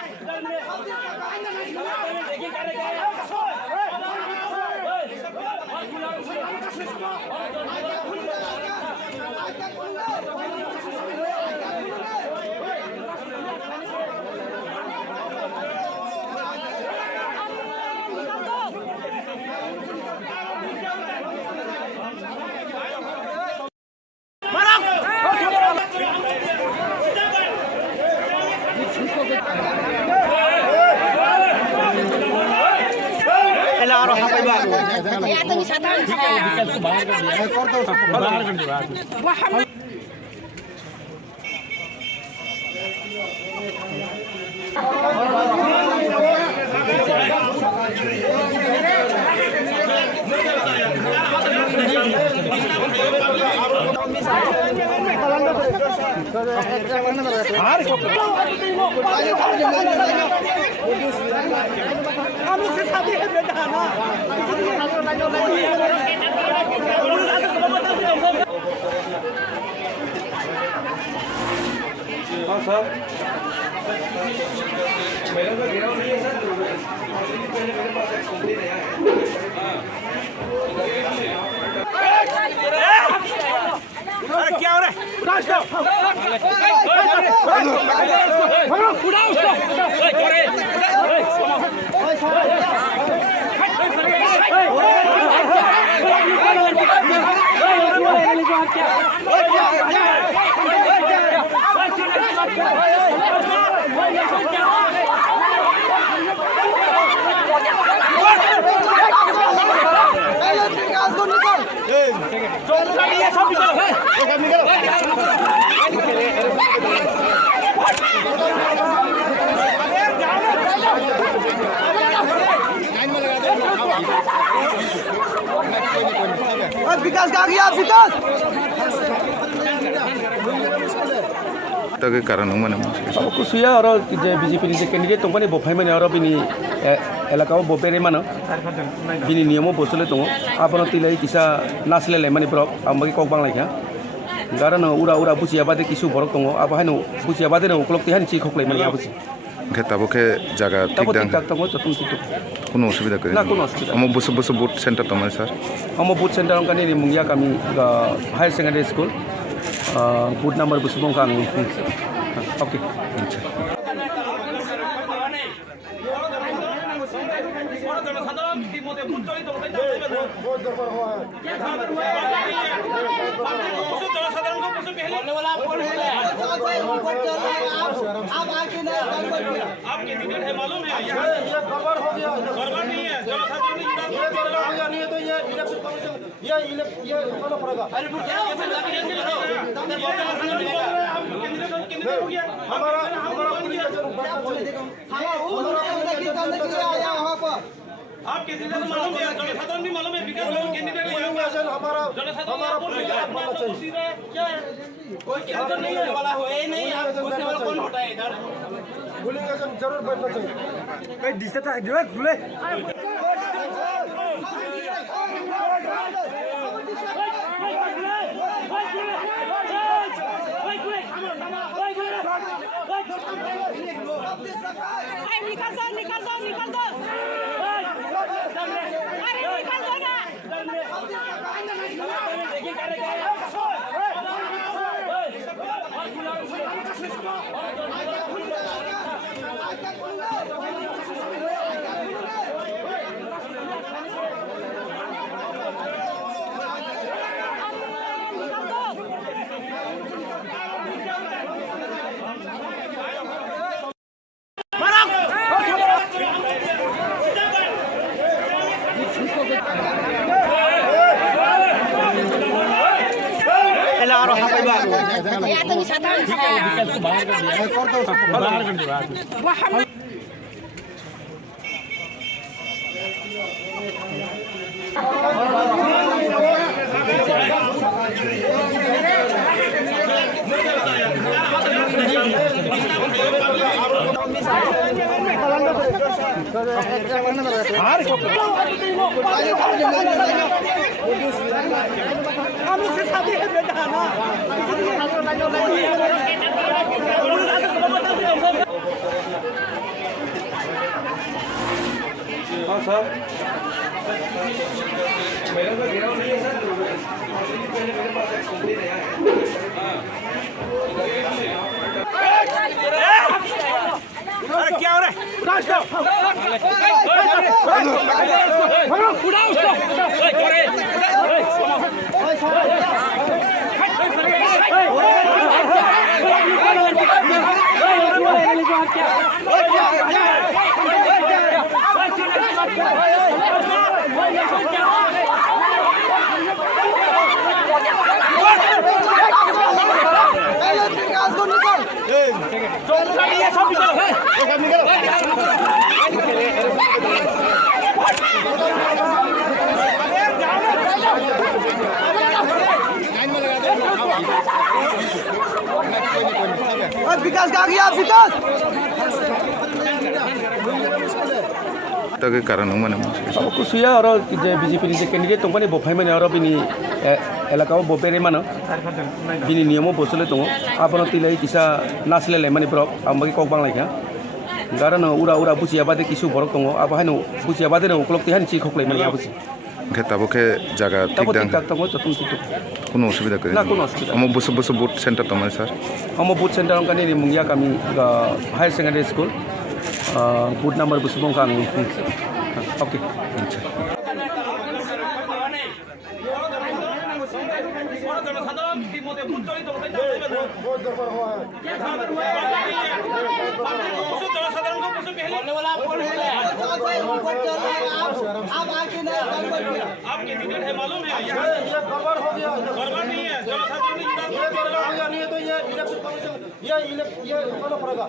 या तो साधारण बाहर कर दिया हाँ सर मेरा तो गिरा नहीं है सर मेरे पास एक कंप्लेंट आया है क्या हो रहा है विकास कहाँ गया विकास के कारण माने अब कुछ हुआ और बीजेपी कैंडिडेट दंपानी बफाय माने और बिनी एलाकाव बफेरे मानो बिनी नियमों बसले दङ आपन तिलाई किसा नासलेले माने ब्रक आमबागि कक बांलायखा कारण उरा उरा बुसियाबादे किसु बरक दङ अब हानो बुसियाबादे न उक्लक तिहानि ची खखलाय माने आबुसि के ताबोके जागा ठीक दां तब जतन सितो কোনো অসুবিধা করে না কোনো অসুবিধা আমার বসে বসে বুথ সেন্টার তো আমার স্যার আমার বুথ সেন্টার অঙ্কানি রিমুঙ্গিয়া কামি higher secondary school booth number বুসুবং কাং ओके आपके निकट है मालूम है ये गड़बड़ हो गया गड़बड़ नहीं है जनसाधारण ये गड़बड़ हो गया नहीं है तो ये इलेक्शन कमीशन ये रुकाना पड़ेगा हमारा आपके जिले में मालूम है जनसाधारण भी मालूम है विकास कैंडिडेट हमारा क्या है कोई कैंडिडेट नहीं है वाला हो नहीं आप उससे वाला कौन हटा है इधर बोलेंगे जरूर बैठना चाहिए कई दिशा था जो खुले निकल दो निकल दो निकल दो अरे निकल दो ना या तो साधारण बाहर कर दिया हाँ सर मेरा तो गिरा नहीं है सर मेरे पास एक कंप्लेंट आया है क्या हो रहा है उड़ा उसको क्या विकास कहाँ गया विकास के कारण माने अब कुछ हुआ और बीजेपी कैंडिडेट दं माने बफाय माने और बिनी एलाकाव बफेरे मानो बिनी नियमों बसले दं आपन तिलाई किसा नासलेले माने ब्रक आमबागी कक बांलायखा कारण उरा उरा बुसियाबादे किसु बरक दं अब हानो बुसियाबादे न उकलक तिहान ची खखलाय माने आबुसि ओंखाय ताबोखे जागा तब ठीक ठीक ठाक दं जतन ठीक কোনো অসুবিধা করে ना कोनो असुविधा আমার বসে বসে বুথ সেন্টার তো মানে স্যার हम बुथ सेंटर अंकानी मुंगिया कमी higher secondary school booth number बुसुबों का ओके আচ্ছা জনসাধারণ ঠিকমতো বুঝতে তো ওটাই জানতে হবে बहुत दफा हुआ है জনসাধারণ को कुछ पहले बोलने वाला कौन है आपके लीडर है मालूम है ये गड़बड़ हो गया गड़बड़ नहीं है जनसाधारण ने ये गड़बड़ हो गया नहीं तो ये इलेक्शन कमीशन ये होना पड़ेगा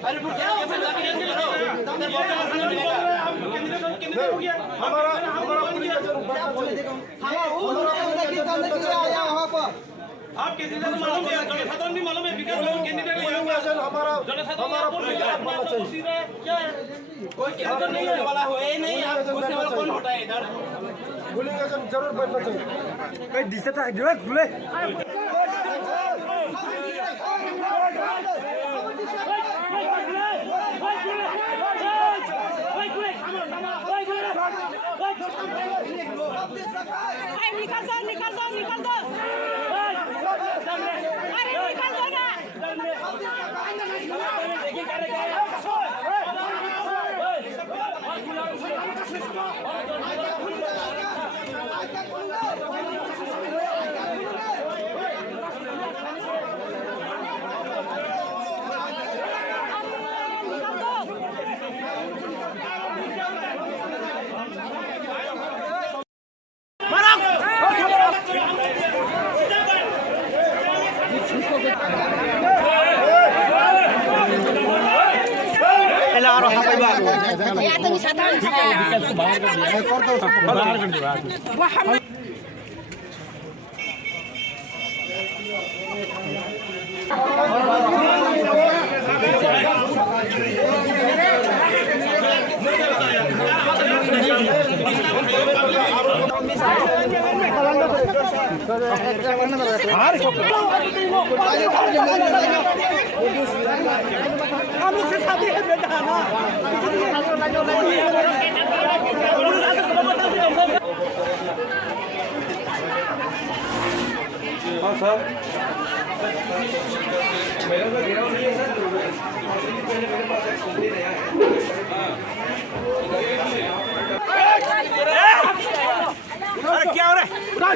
हमारा आपके लीडर मालूम है जनसाधारण भी मालूम है विकास कैंडिडेट हमारा बनना चाहिए क्या है कोई कैंडिडेट नहीं होने वाला है नहीं आप उससे वाला कौन हटा है इधर बोलेंगे जरूर बैठना चाहिए निकल दो निकल दो निकल दो अरे निकल दो ना या तो साधारण विकास को बाहर कर दिया बाहर कर दिया वो हम हाँ सर मेरा तो घेराव नहीं है सर मेरे पास एक कंप्लेंट आया है अरे क्या हो रहा है उड़ा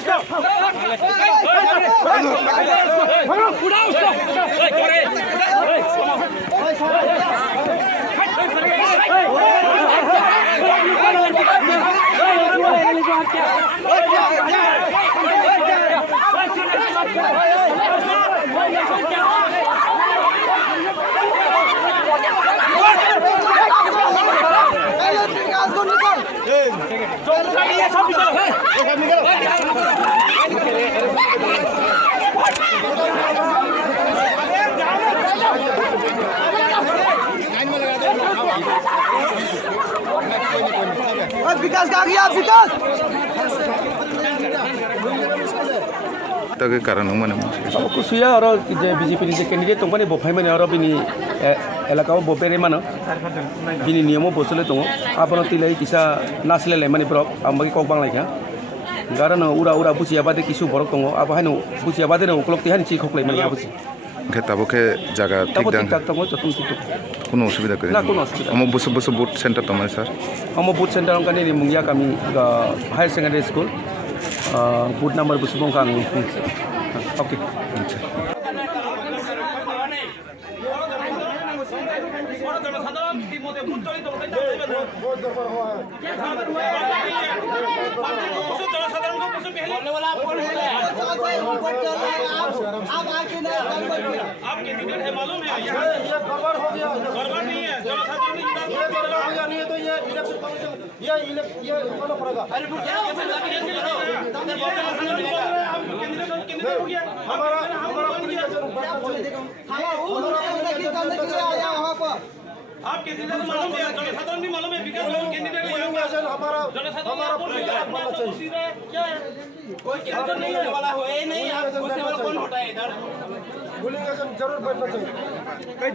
विकास कहाँ गया विकास के कारण माने अब कुछ हुआ और बीजेपी कैंडिडेट दं माने बफाय माने और बिनी एलाकाव बफेरे मानो बिनी नियमों बसले दं आपन तिलाई किसा नासलेले माने ब्रक आमबागी कक बांलायखा कारण उरा उरा बुसियाबादे किसु बरक दं अब हानो बुसियाबादे न उकलक तिहान ची खखलाय माने आबुसि ओंखाय ताबोखे जागा तब ठीक ठीक ठाक दं जतन ठीक কোনো অসুবিধা করে ना कोनो असुविधा আমার বসে বসে বুথ সেন্টার তো মানে স্যার हम बुथ सेंटर अंकानी मुंगिया कमी higher secondary school booth number बुसुबों का ओके আচ্ছা जनसाधारण ঠিকমতো বুঝতে তো ওটাই জানতে হবে बहुत दफा हुआ है जनसाधारण को कुछ पहले बोलने वाला कौन है आपके लीडर है मालूम है ये गड़बड़ हो गया गड़बड़ नहीं है जनसाधारण ने ये गड़बड़ हो गया नहीं तो ये इलेक्शन कमीशन ये होना पड़ेगा हमारा आपके जिले में मालूम है जनसाधारण नहीं मालूम है विकास कैंडिडेट हमारा क्या है कोई कैंडिडेट नहीं होने वाला है नहीं आप घुसने वाला कौन होता है इधर जरूर बैठना चाहिए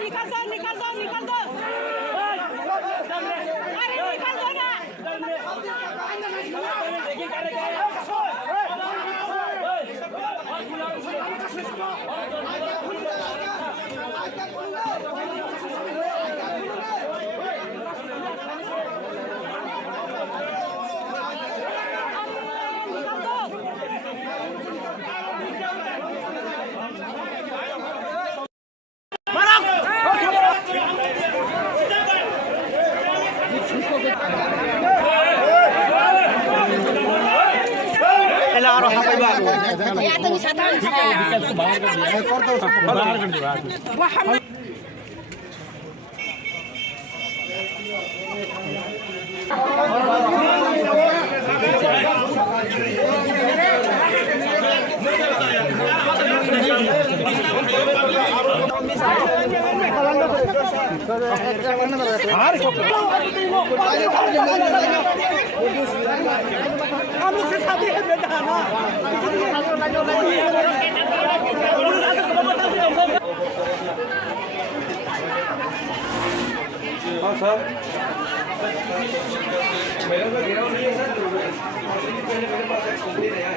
निकल दो निकल दो निकल दो अरे निकल दो ना या तो साधारण बाहर कर दिया वो हम हम लोग से शादी है बेटा ना हाँ सर मेरा तो घेराव नहीं है सर मेरे पास एक कंप्लीट है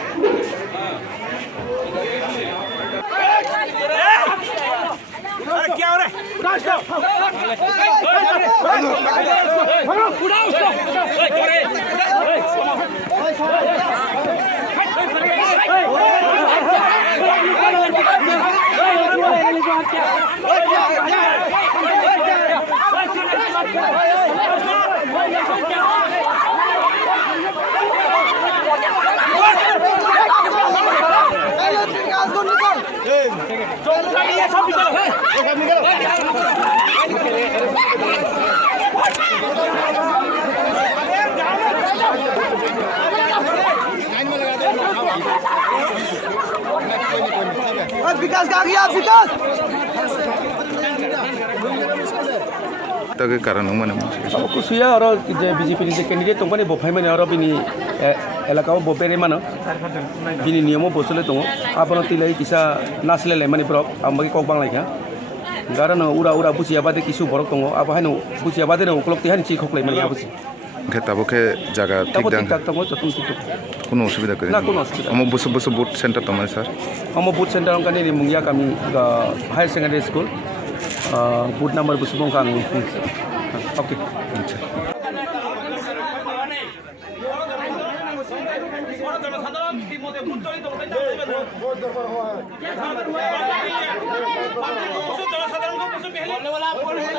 अरे क्या हो रहा है उड़ा उसको विकास का गया विकास तक कारण माने कुछ हुआ और बीजेपी कैंडिडेट दं माने बफाय माने और बिनी एलाकाव बफेरे मानो बिनी नियम बसले दं आपन तिलाई किसा नासलेले माने ब्रक आमबागे कक बांलायखा कारण उरा उरा बुसिया बादे किसु बरक दं आप हानो बुसिया बादे न उकलक तिहानि ची खखलाय माने आबुसि के ताबोके जागा ठीक दां तब जतन ठीक কোনো অসুবিধা করে না কোনো অসুবিধা আমার বসে বসে বুথ সেন্টার তো মানে স্যার আমার বুথ সেন্টার অঙ্কানি মুঙ্গিয়া কামি higher secondary school booth number বসে বঙ্কা आं ओके আচ্ছা जनसाधारण की मते बुद्ध चलित होते बहुत दरबार हुआ है जनसाधारण को कुछ पहले बोलने वाला कौन है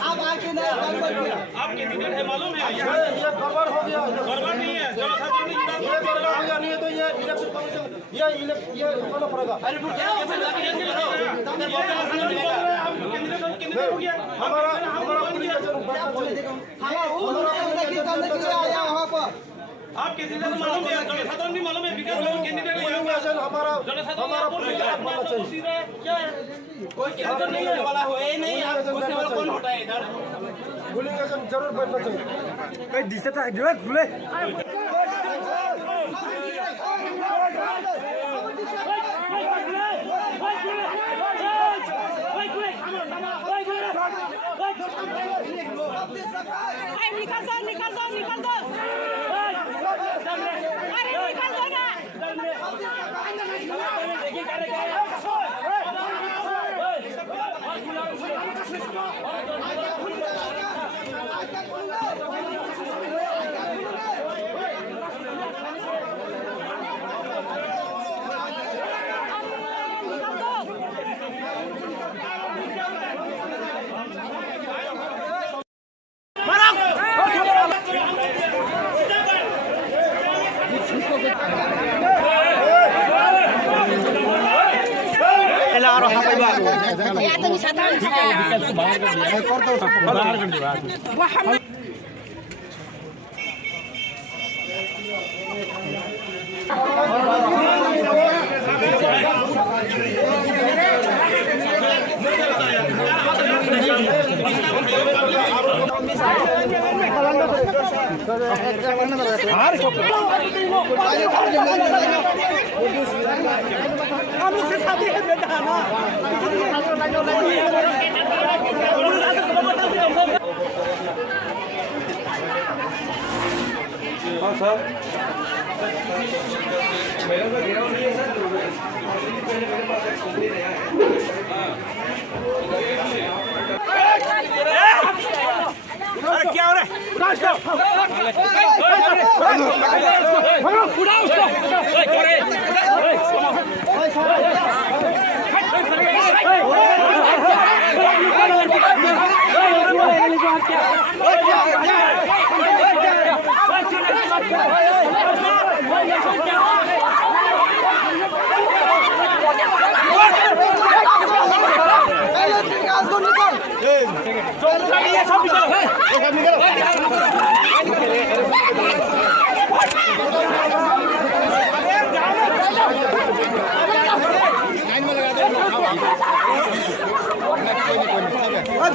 आप आके नहीं आपके टिकट है मालूम है ये गड़बड़ हो गया गड़बड़ नहीं है जनसाधारण ये गड़बड़ हो गया नहीं है तो ये इलेक्शन कमीशन ये होना पड़ेगा हमारा आपके जिले में मालूम है जनसाधारण नहीं मालूम है विकास कैंडिडेट हमारा क्या है कोई कैंडिडेट नहीं होने वाला है नहीं आप घुसने वाला कौन होता है इधर जरूर बैठना चाहिए निकल दो निकल दो निकल दो अरे निकल दो ना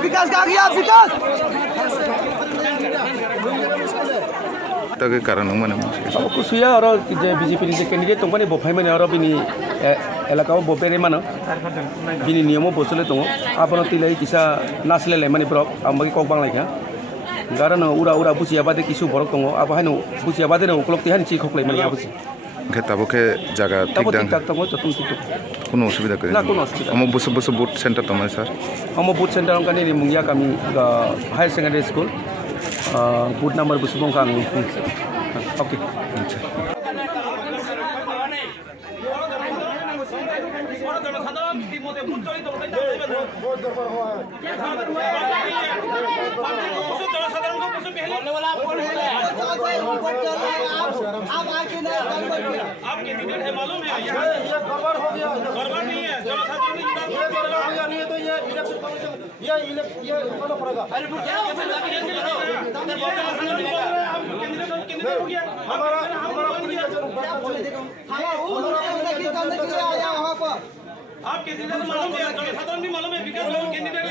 विकास कहाँ गया विकास तक कारण माने अब कुसुया और बीजेपी नि कैंडिडेट तंगपानि बफाय माने और बिनि एलाकाव बपेरे मानो बिनि नियम बसले दङ आपन तिलै किसा नासलेले माने ब्रक आमबागि कक बांलायखा गारन उरा उरा बुसिया बादे किसु बरक दङ आबाहानो बुसिया बादे न उक्लक तिहानि ची खखलै माने आबुसि ताबोके जागा ठीक दां কোনো অসুবিধা করে না কোনো অসুবিধা আমার বসে বসে বুট সেন্টার তোমার স্যার আমার বুট সেন্টার অঙ্কানি রিমুঙ্গিয়া কামি হায়ার সেকেন্ডারি স্কুল বুট নাম্বার বুসুবং কাং ওকে আচ্ছা आप कैंडिडेट है मालूम है यहाँ ये गड़बड़ हो गया गड़बड़ नहीं है जनसाधारण ने ये गड़बड़ हो गया नहीं है तो ये इलेक्शन कमीशन ये होना पड़ेगा हमारा आप कैंडिडेट मालूम है जनसाधारण भी मालूम है विकास कैंडिडेट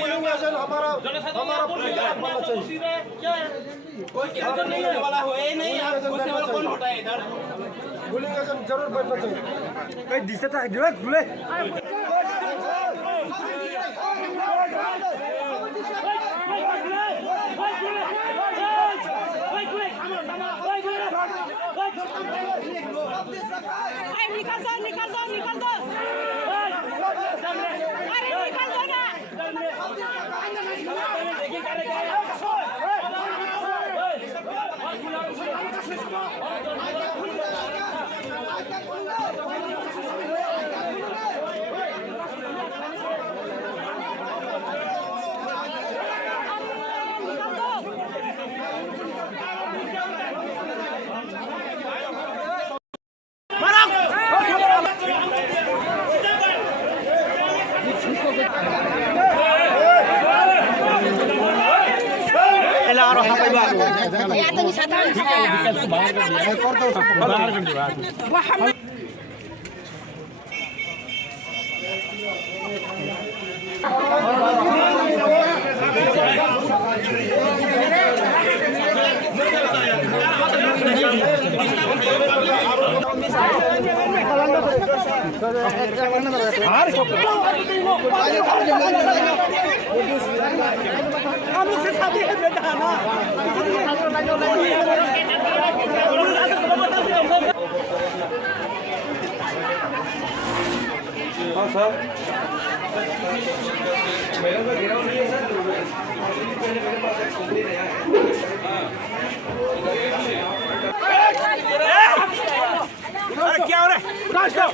हमारा क्या है कोई कैंडिडेट नहीं होने वाला है नहीं आप घुसने वाला कौन होता है इधर बोलेंगे जरूर बैठना चाहिए दिशा खुले निकल दो अरे निकल दो ना क्या हो रहा है क्या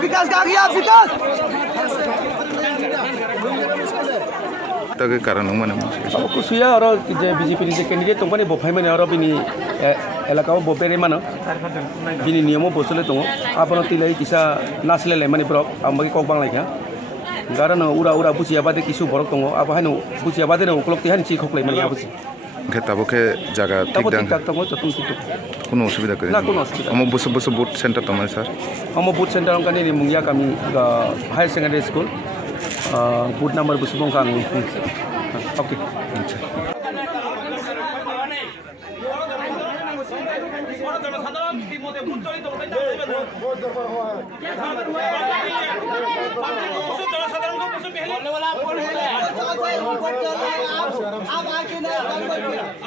विकास कहाँ गया विकास ताके कारण माने अब कुसुया और जे बीजेपी नि जे कैंडिडेट तंबानि बफाय माने और बिनि एलाकाव बपेरे मानो बिनि नियमो बसले दङ आपन तिलै किसा नासलेले माने ब्रक आमबागि कक बांलायखा गारन उरा उरा बुसिया बादे किसु बरक दङ आबाहानो बुसिया बादे न उक्लक तिहान ची खखलै माने आबुसि ओंखे ताबोखे जागा ठीक दां কোনো অসুবিধা করে না কোনো অসুবিধা আমার বসে বসে বুথ সেন্টার তো স্যার আমার বুথ সেন্টার অঙ্কানি রিমুঙ্গিয়া কামি higher secondary school booth number বুসুবং কাং ওকে আচ্ছা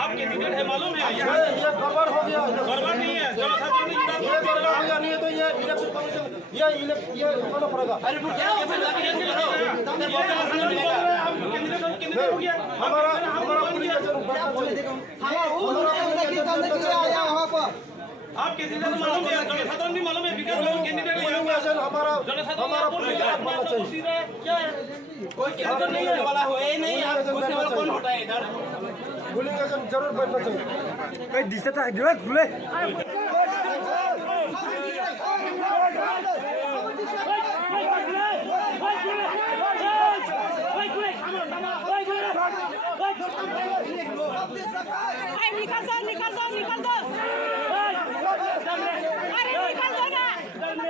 आपके टिकट है मालूम है ये गड़बड़ हो गया गड़बड़ नहीं है जनसाधारण ये गड़बड़ हो गया नहीं है तो ये इलेक्शन कमीशन ये होना पड़ेगा हमारा आपके जिले में मालूम है जनसाधारण भी मालूम है विकास कैंडिडेट हमारा क्या कोई कैंडिडेट नहीं होने वाला है नहीं आप दूसरे वाला कौन हटाए इधर बोलेंगे जरूर बैठना चाहिए दिशा खुले निकल दो अरे निकल दो ना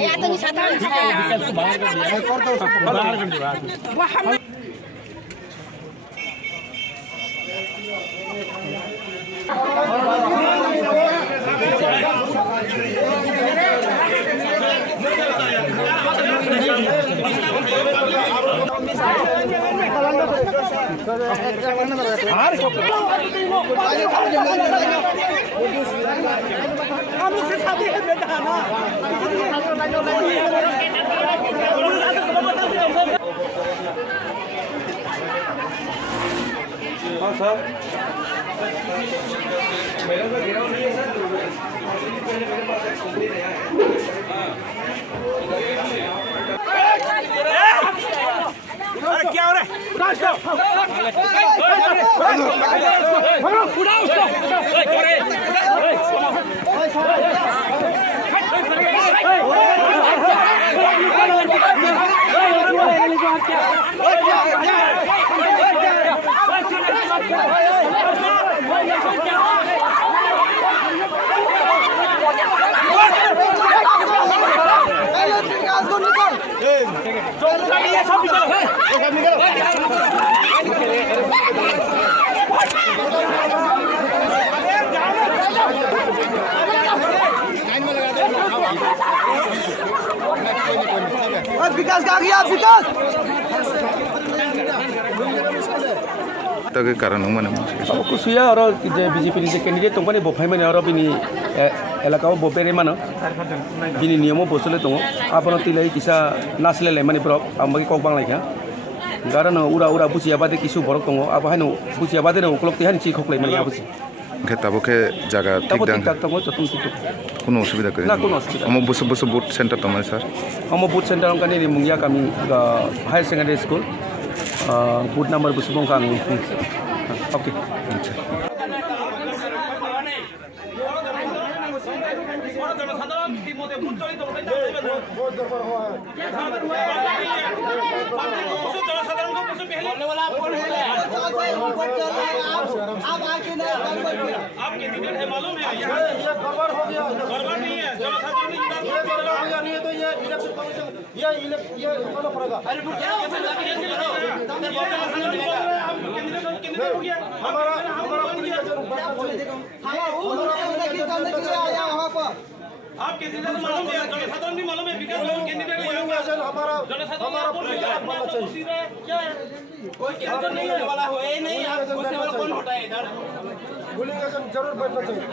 या तो साधारण बाहर कर दिया हाँ सर क्या हो रहा है विकास कहाँ गया विकास ताके कारण माने अब कुसुया और जे बीजेपी नि जे कैंडिडेट तंबानि बफाय माने और बिनि एलाकाव बपेरे मानो बिनि नियमो बसले दङ आपन तिलै किसा नासलेले माने ब्रक आमबागि कक बांलायखा गारन उरा उरा बुसिया बादे किसु बरक दङ आबाहानो बुसिया बादे न उक्लक तिहान ची खखलै माने आबुसि ओंखे ताबोखे जागा ठीक दां কোনো অসুবিধা করে না কোনো অসুবিধা আমার বসে বসে বুথ সেন্টার তো স্যার আমার বুথ সেন্টার অঙ্কানি রিমুঙ্গিয়া কামি higher secondary school booth number বুসুবং কাং ওকে আচ্ছা जनसाधारण इतिमধ্যে ভোট জড়িত হতে চাইবেন না बहुत दफा हुआ है जनसाधारण को कुछ बोलने वाला आप कौन है आप आके नहीं आपके दिक्कत है मालूम है ये गड़बड़ हो गया गड़बड़ नहीं है जनसाधारण ये गड़बड़ हो गया नहीं है तो ये इलेक्शन कमीशन ये होना पड़ेगा हमारा आपके जिले में मालूम है जनसाधारण भी मालूम है विकास कैंडिडेट हमारा बनना चाहिए क्या है कोई कैंडिडेट नहीं होने वाला है नहीं आप उससे वाला कौन हटा है इधर बुलिंग जरूर बैठना चाहिए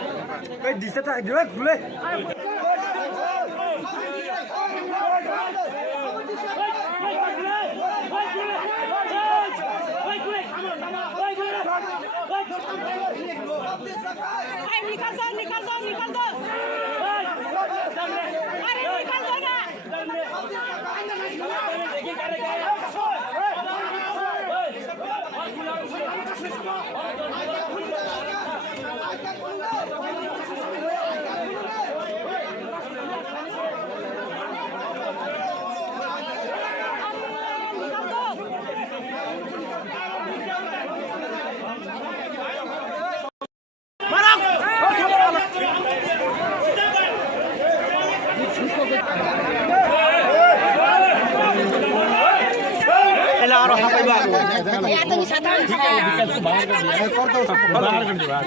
निकल दो निकल दो निकल दो अरे निकल दो ना या तो साधारण बाहर कर दिया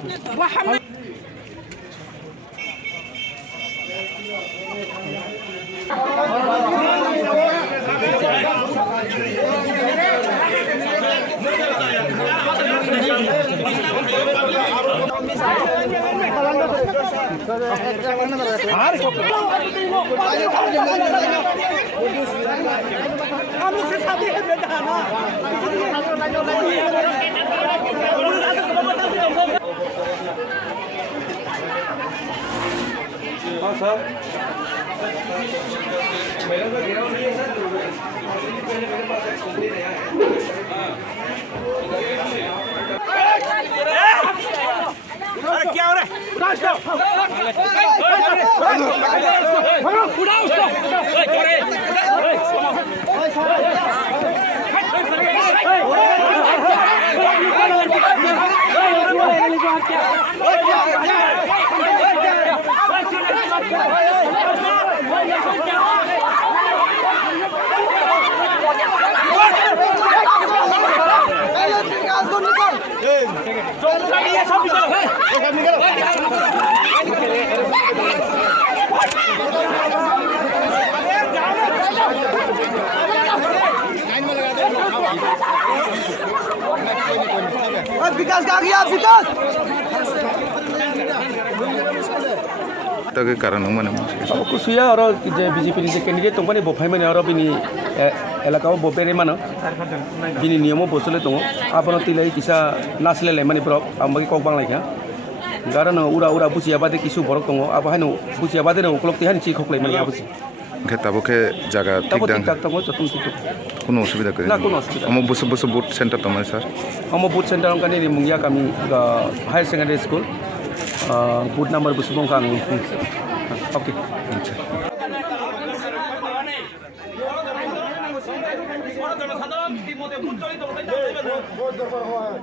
हाँ सर मेरा तो गिरा नहीं है सर पहले मेरे पास एक कंप्लेंट आया है क्या हो रहा है उड़ा उसको विकास का गया विकास के कारण माने अब कुछ हुआ और बीजेपी कैंडिडेट तंग बफाई मैंने और बिनी एलाकाव बफेरे मानो बिनी नियम बसले दङ आपन तिलाई किसा नासलेले माने ब्रक आमबागि कक बांलायखा कारण उरा उरा बुसियाबादे किसु बरक दङ अब हानो बुसियाबादे न उक्लक तिहानि चि खखलाय माने आबुसि ताबोके जागा ठीक तब दां ठीक तब जतन सितो কোনো অসুবিধা করে না কোনো অসুবিধা আমার বসে বসে বুথ সেন্টার তো আমার স্যার हम बुथ सेन्टर अंकानि मुंगिया गामि higher secondary school booth number बुसुबं का ओके जनसाधारण इतिमধ্যে ভোট জড়িত হতে চাইবেন না बहुत दफा हुआ है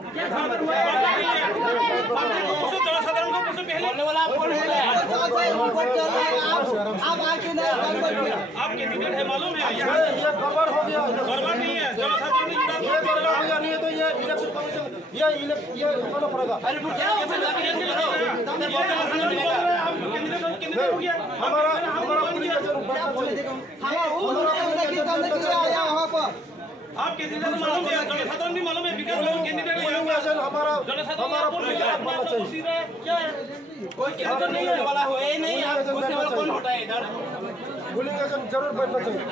जनसाधारण को कुछ बोलने वाला आप कौन है आप आके नहीं आपके दिक्कत है मालूम है ये गड़बड़ हो गया गड़बड़ नहीं है जनसाधारण ये गड़बड़ हो गया नहीं है तो ये इलेक्शन कमीशन ये होना पड़ेगा हमारा आपके जिले में मालूम है जनसाधारण भी मालूम है विकास कैंडिडेट हमारा बनना चाहिए क्या है कोई कैंडिडेट नहीं होने वाला है नहीं आप उससे वाला कौन हटा है इधर बुलिंग जरूर बैठना चाहिए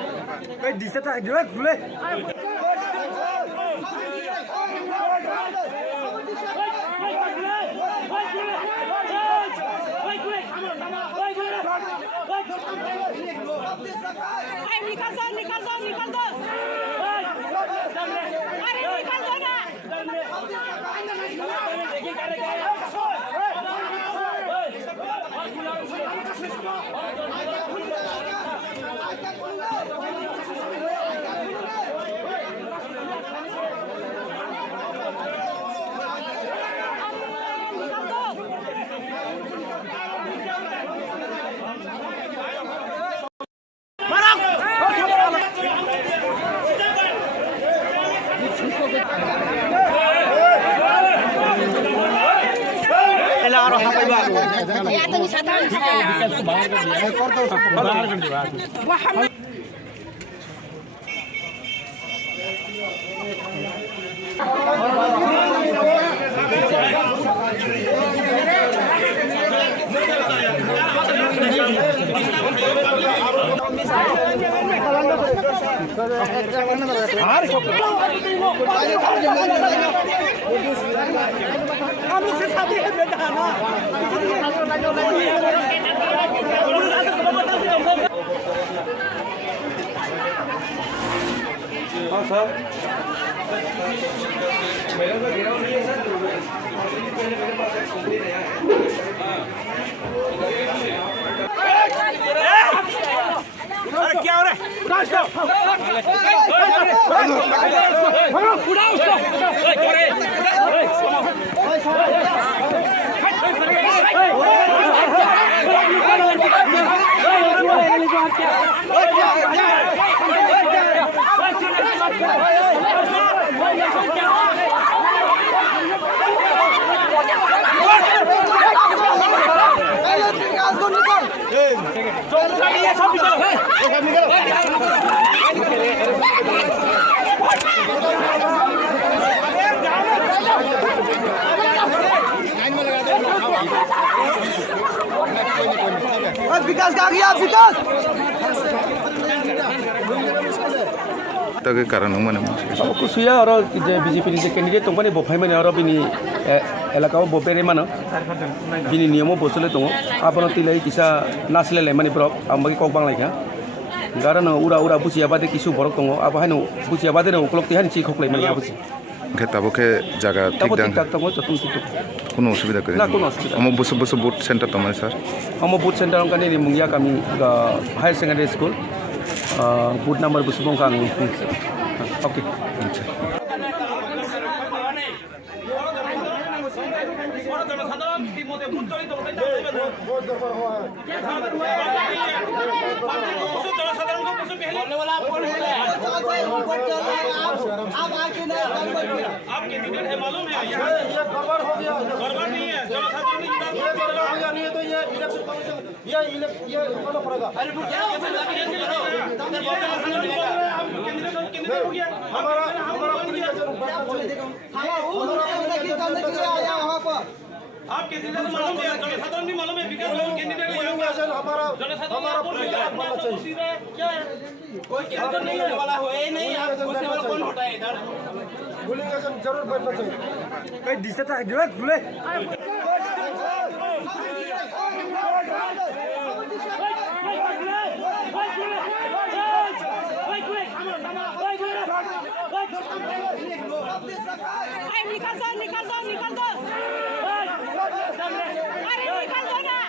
निकल दो निकल दो निकल दो अरे निकल दो ना विकास कहाँ गया विकास तक कारण माने कुसुया और बीजेपी कैंडिडेट तंगपानी बफाई माने और बिनी एलाकाव बपेरे मानो बिनी नियमो बसले दङ आपन तिलाई किसा नासलेले माने ब्रक आमबागि कक बांलायखा कारण उरा उरा बुसियाबादे किसु बरक दङ आबाहायनो बुसियाबादे न उकलक्ति हानि ची खखलाय माने आबुसि के ताबोके जागा ठीक दां কোনো অসুবিধা করে না কোনো অসুবিধা আমো বসে বসে বুথ সেন্টার তোমার স্যার আমো বুথ সেন্টার অঙ্কানি মুঙ্গিয়া কামি higher secondary school booth number বসে বংকা आं ओके আচ্ছা आपके टिकट है मालूम है ये गड़बड़ हो गया गड़बड़ नहीं है जनसाधारण की ये गड़बड़ हो गया नहीं है तो ये इलेक्शन कमीशन ये रुकाना पड़ेगा हमारा आपके जिले में मालूम है जनसाधारण भी मालूम है विकास कैंडिडेट हमारा क्या कोई कैंडिडेट नहीं होने वाला है नहीं आप घुसने वाला कौन होता है इधर जरूर बैठना चाहिए दिशा था दिवस खुले निकल दो निकल दो निकल दो अरे निकल दो ना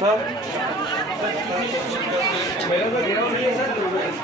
सर मेरा तो घेराव नहीं है सर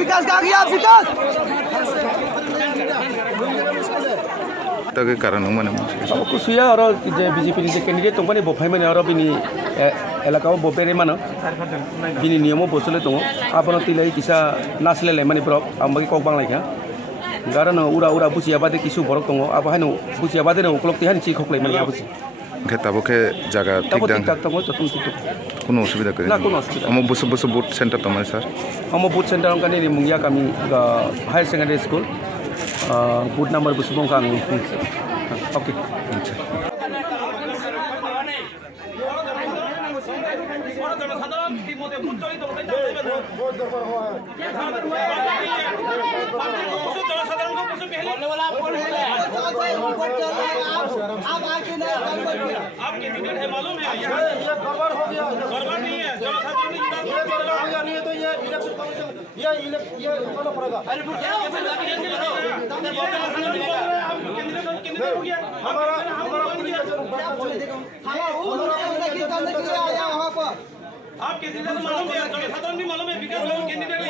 विकास कहाँ गया विकास तक कारण माने अब कुसुया और बीजेपी कैंडिडेट दं माने बफाय माने और बिनी एलाकाव बफेरे मानो बिनी नियमों बसले दं आपन तिलाई किसा नासलेलाय माने ब्रक आमबागि कक बांलायखा कारण उरा उरा बुसिया बादे किसु बरक दं आप हानो बुसिया बादे न उक्लक्ति हानि ची खखलाय माने आबुसि के ताबोके जागा ठीक दां কোনো অসুবিধা করে না কোনো অসুবিধা আমার বসে বসে বুট সেন্টার তো মানে স্যার আমার বুট সেন্টার অঙ্কানি মুঙ্গিয়া কামি হায়ার সেকেন্ডারি স্কুল বুট নাম্বার বসে বঙ্কা আমি ওকে আচ্ছা आपके टिकट है मालूम है ये गड़बड़ हो गया गड़बड़ नहीं है जनसाधारण ये गड़बड़ हो गया नहीं है तो ये इलेक्शन कमीशन ये रुकाना पड़ेगा हमारा आपके जिले में मालूम है जनसाधारण भी मालूम है विकास कैंडिडेट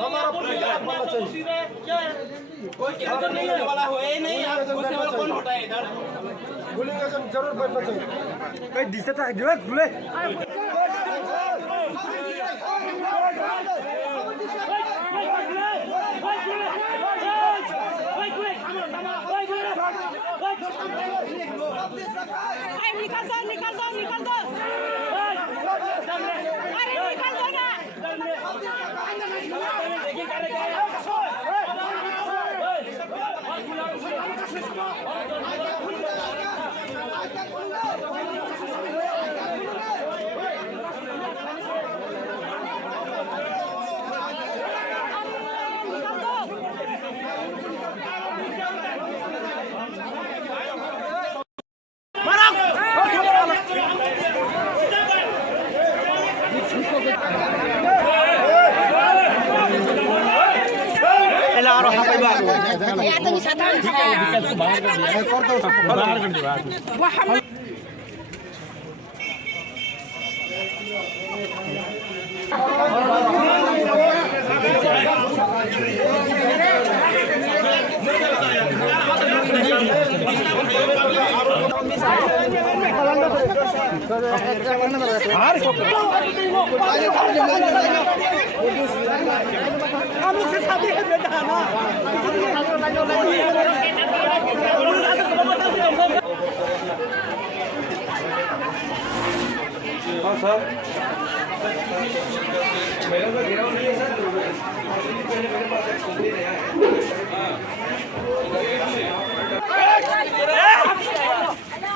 हमारा कोई कैंडिडेट नहीं होने वाला है नहीं आप घुसने वाला कौन होता है इधर जरूर बैठना चाहिए दिशा था दिवस खुले निकल दो निकल दो निकल दो अरे निकल दो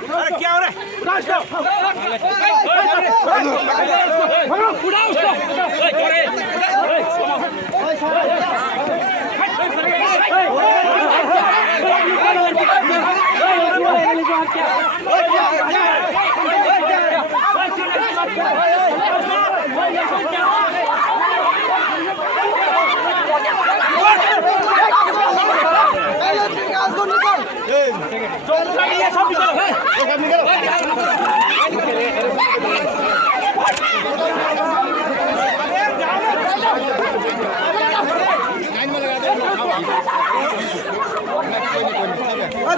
ना क्या हो रहा है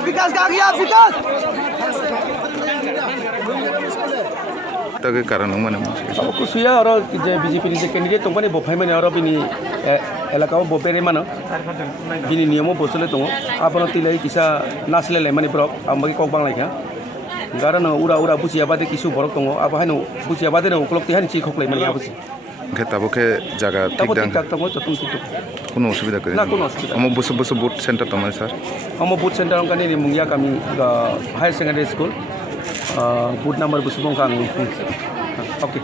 विकास कहाँ गया विकास तक कारण माने अब कुसुया और बीजेपी कैंडिडेट दं माने बफाय माने और बिनी एलाकाव बफेरे मानो बिनी नियमों बसले दं आपन तिलाई किसा नासलेलाय माने ब्रक आमबागि कक बांलायखा गारानो उरा उरा बुजिया बादे किसु बरक दङ आबो हानो बुजिया बादे नो उक्लक तिहानि चि खखलै माने आबुसि ओंखे ताबोखे जागा ताबो ठीक ठीक ठाक दङ जतन ठीक কোনো অসুবিধা করে না কোনো অসুবিধা আমার বসে বসে বুট সেন্টার তোমার sir Amo boot center ang kanini mungya kami higher secondary school boot number busubong kang okay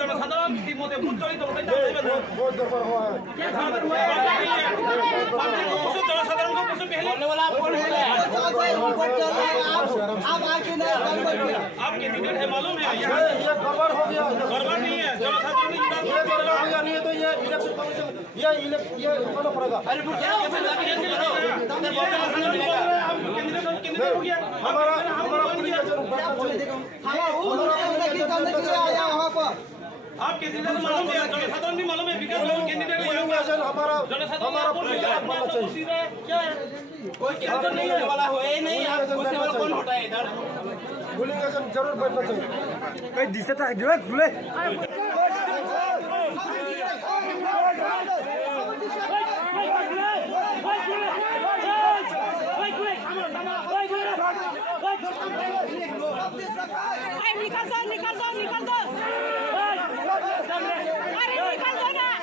জনসাধারণ ইতিমধ্যে ভোট চলিত হতে জনসাধারণ आपके टिकट है मालूम है ये गड़बड़ हो गया गड़बड़ नहीं है जनसाधारण ये गड़बड़ हो गया नहीं है तो ये इलेक्शन कमीशन ये होना पड़ेगा हमारा आपके जिले में मालूम है जनसाधारण भी मालूम है विकास कैंडिडेट हमारा क्या है कोई कैंडिडेट नहीं होने वाला है नहीं आप पूछने वाला कौन होता है इधर बोलेंगे जरूर बैठना चाहिए दिसत आहे दिवस खुले निकाल दो निकाल दो निकाल दो अरे निकाल दो ना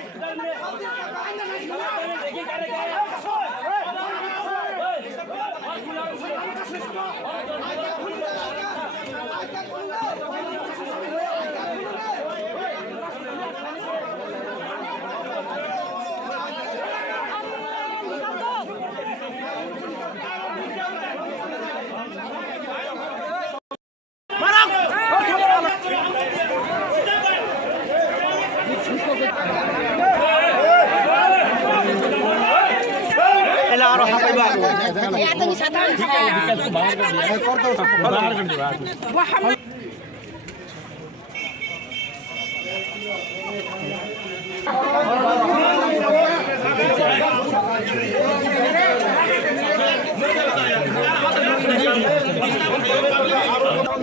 या तो साधारण बाहर कर दिया बाहर कर दिया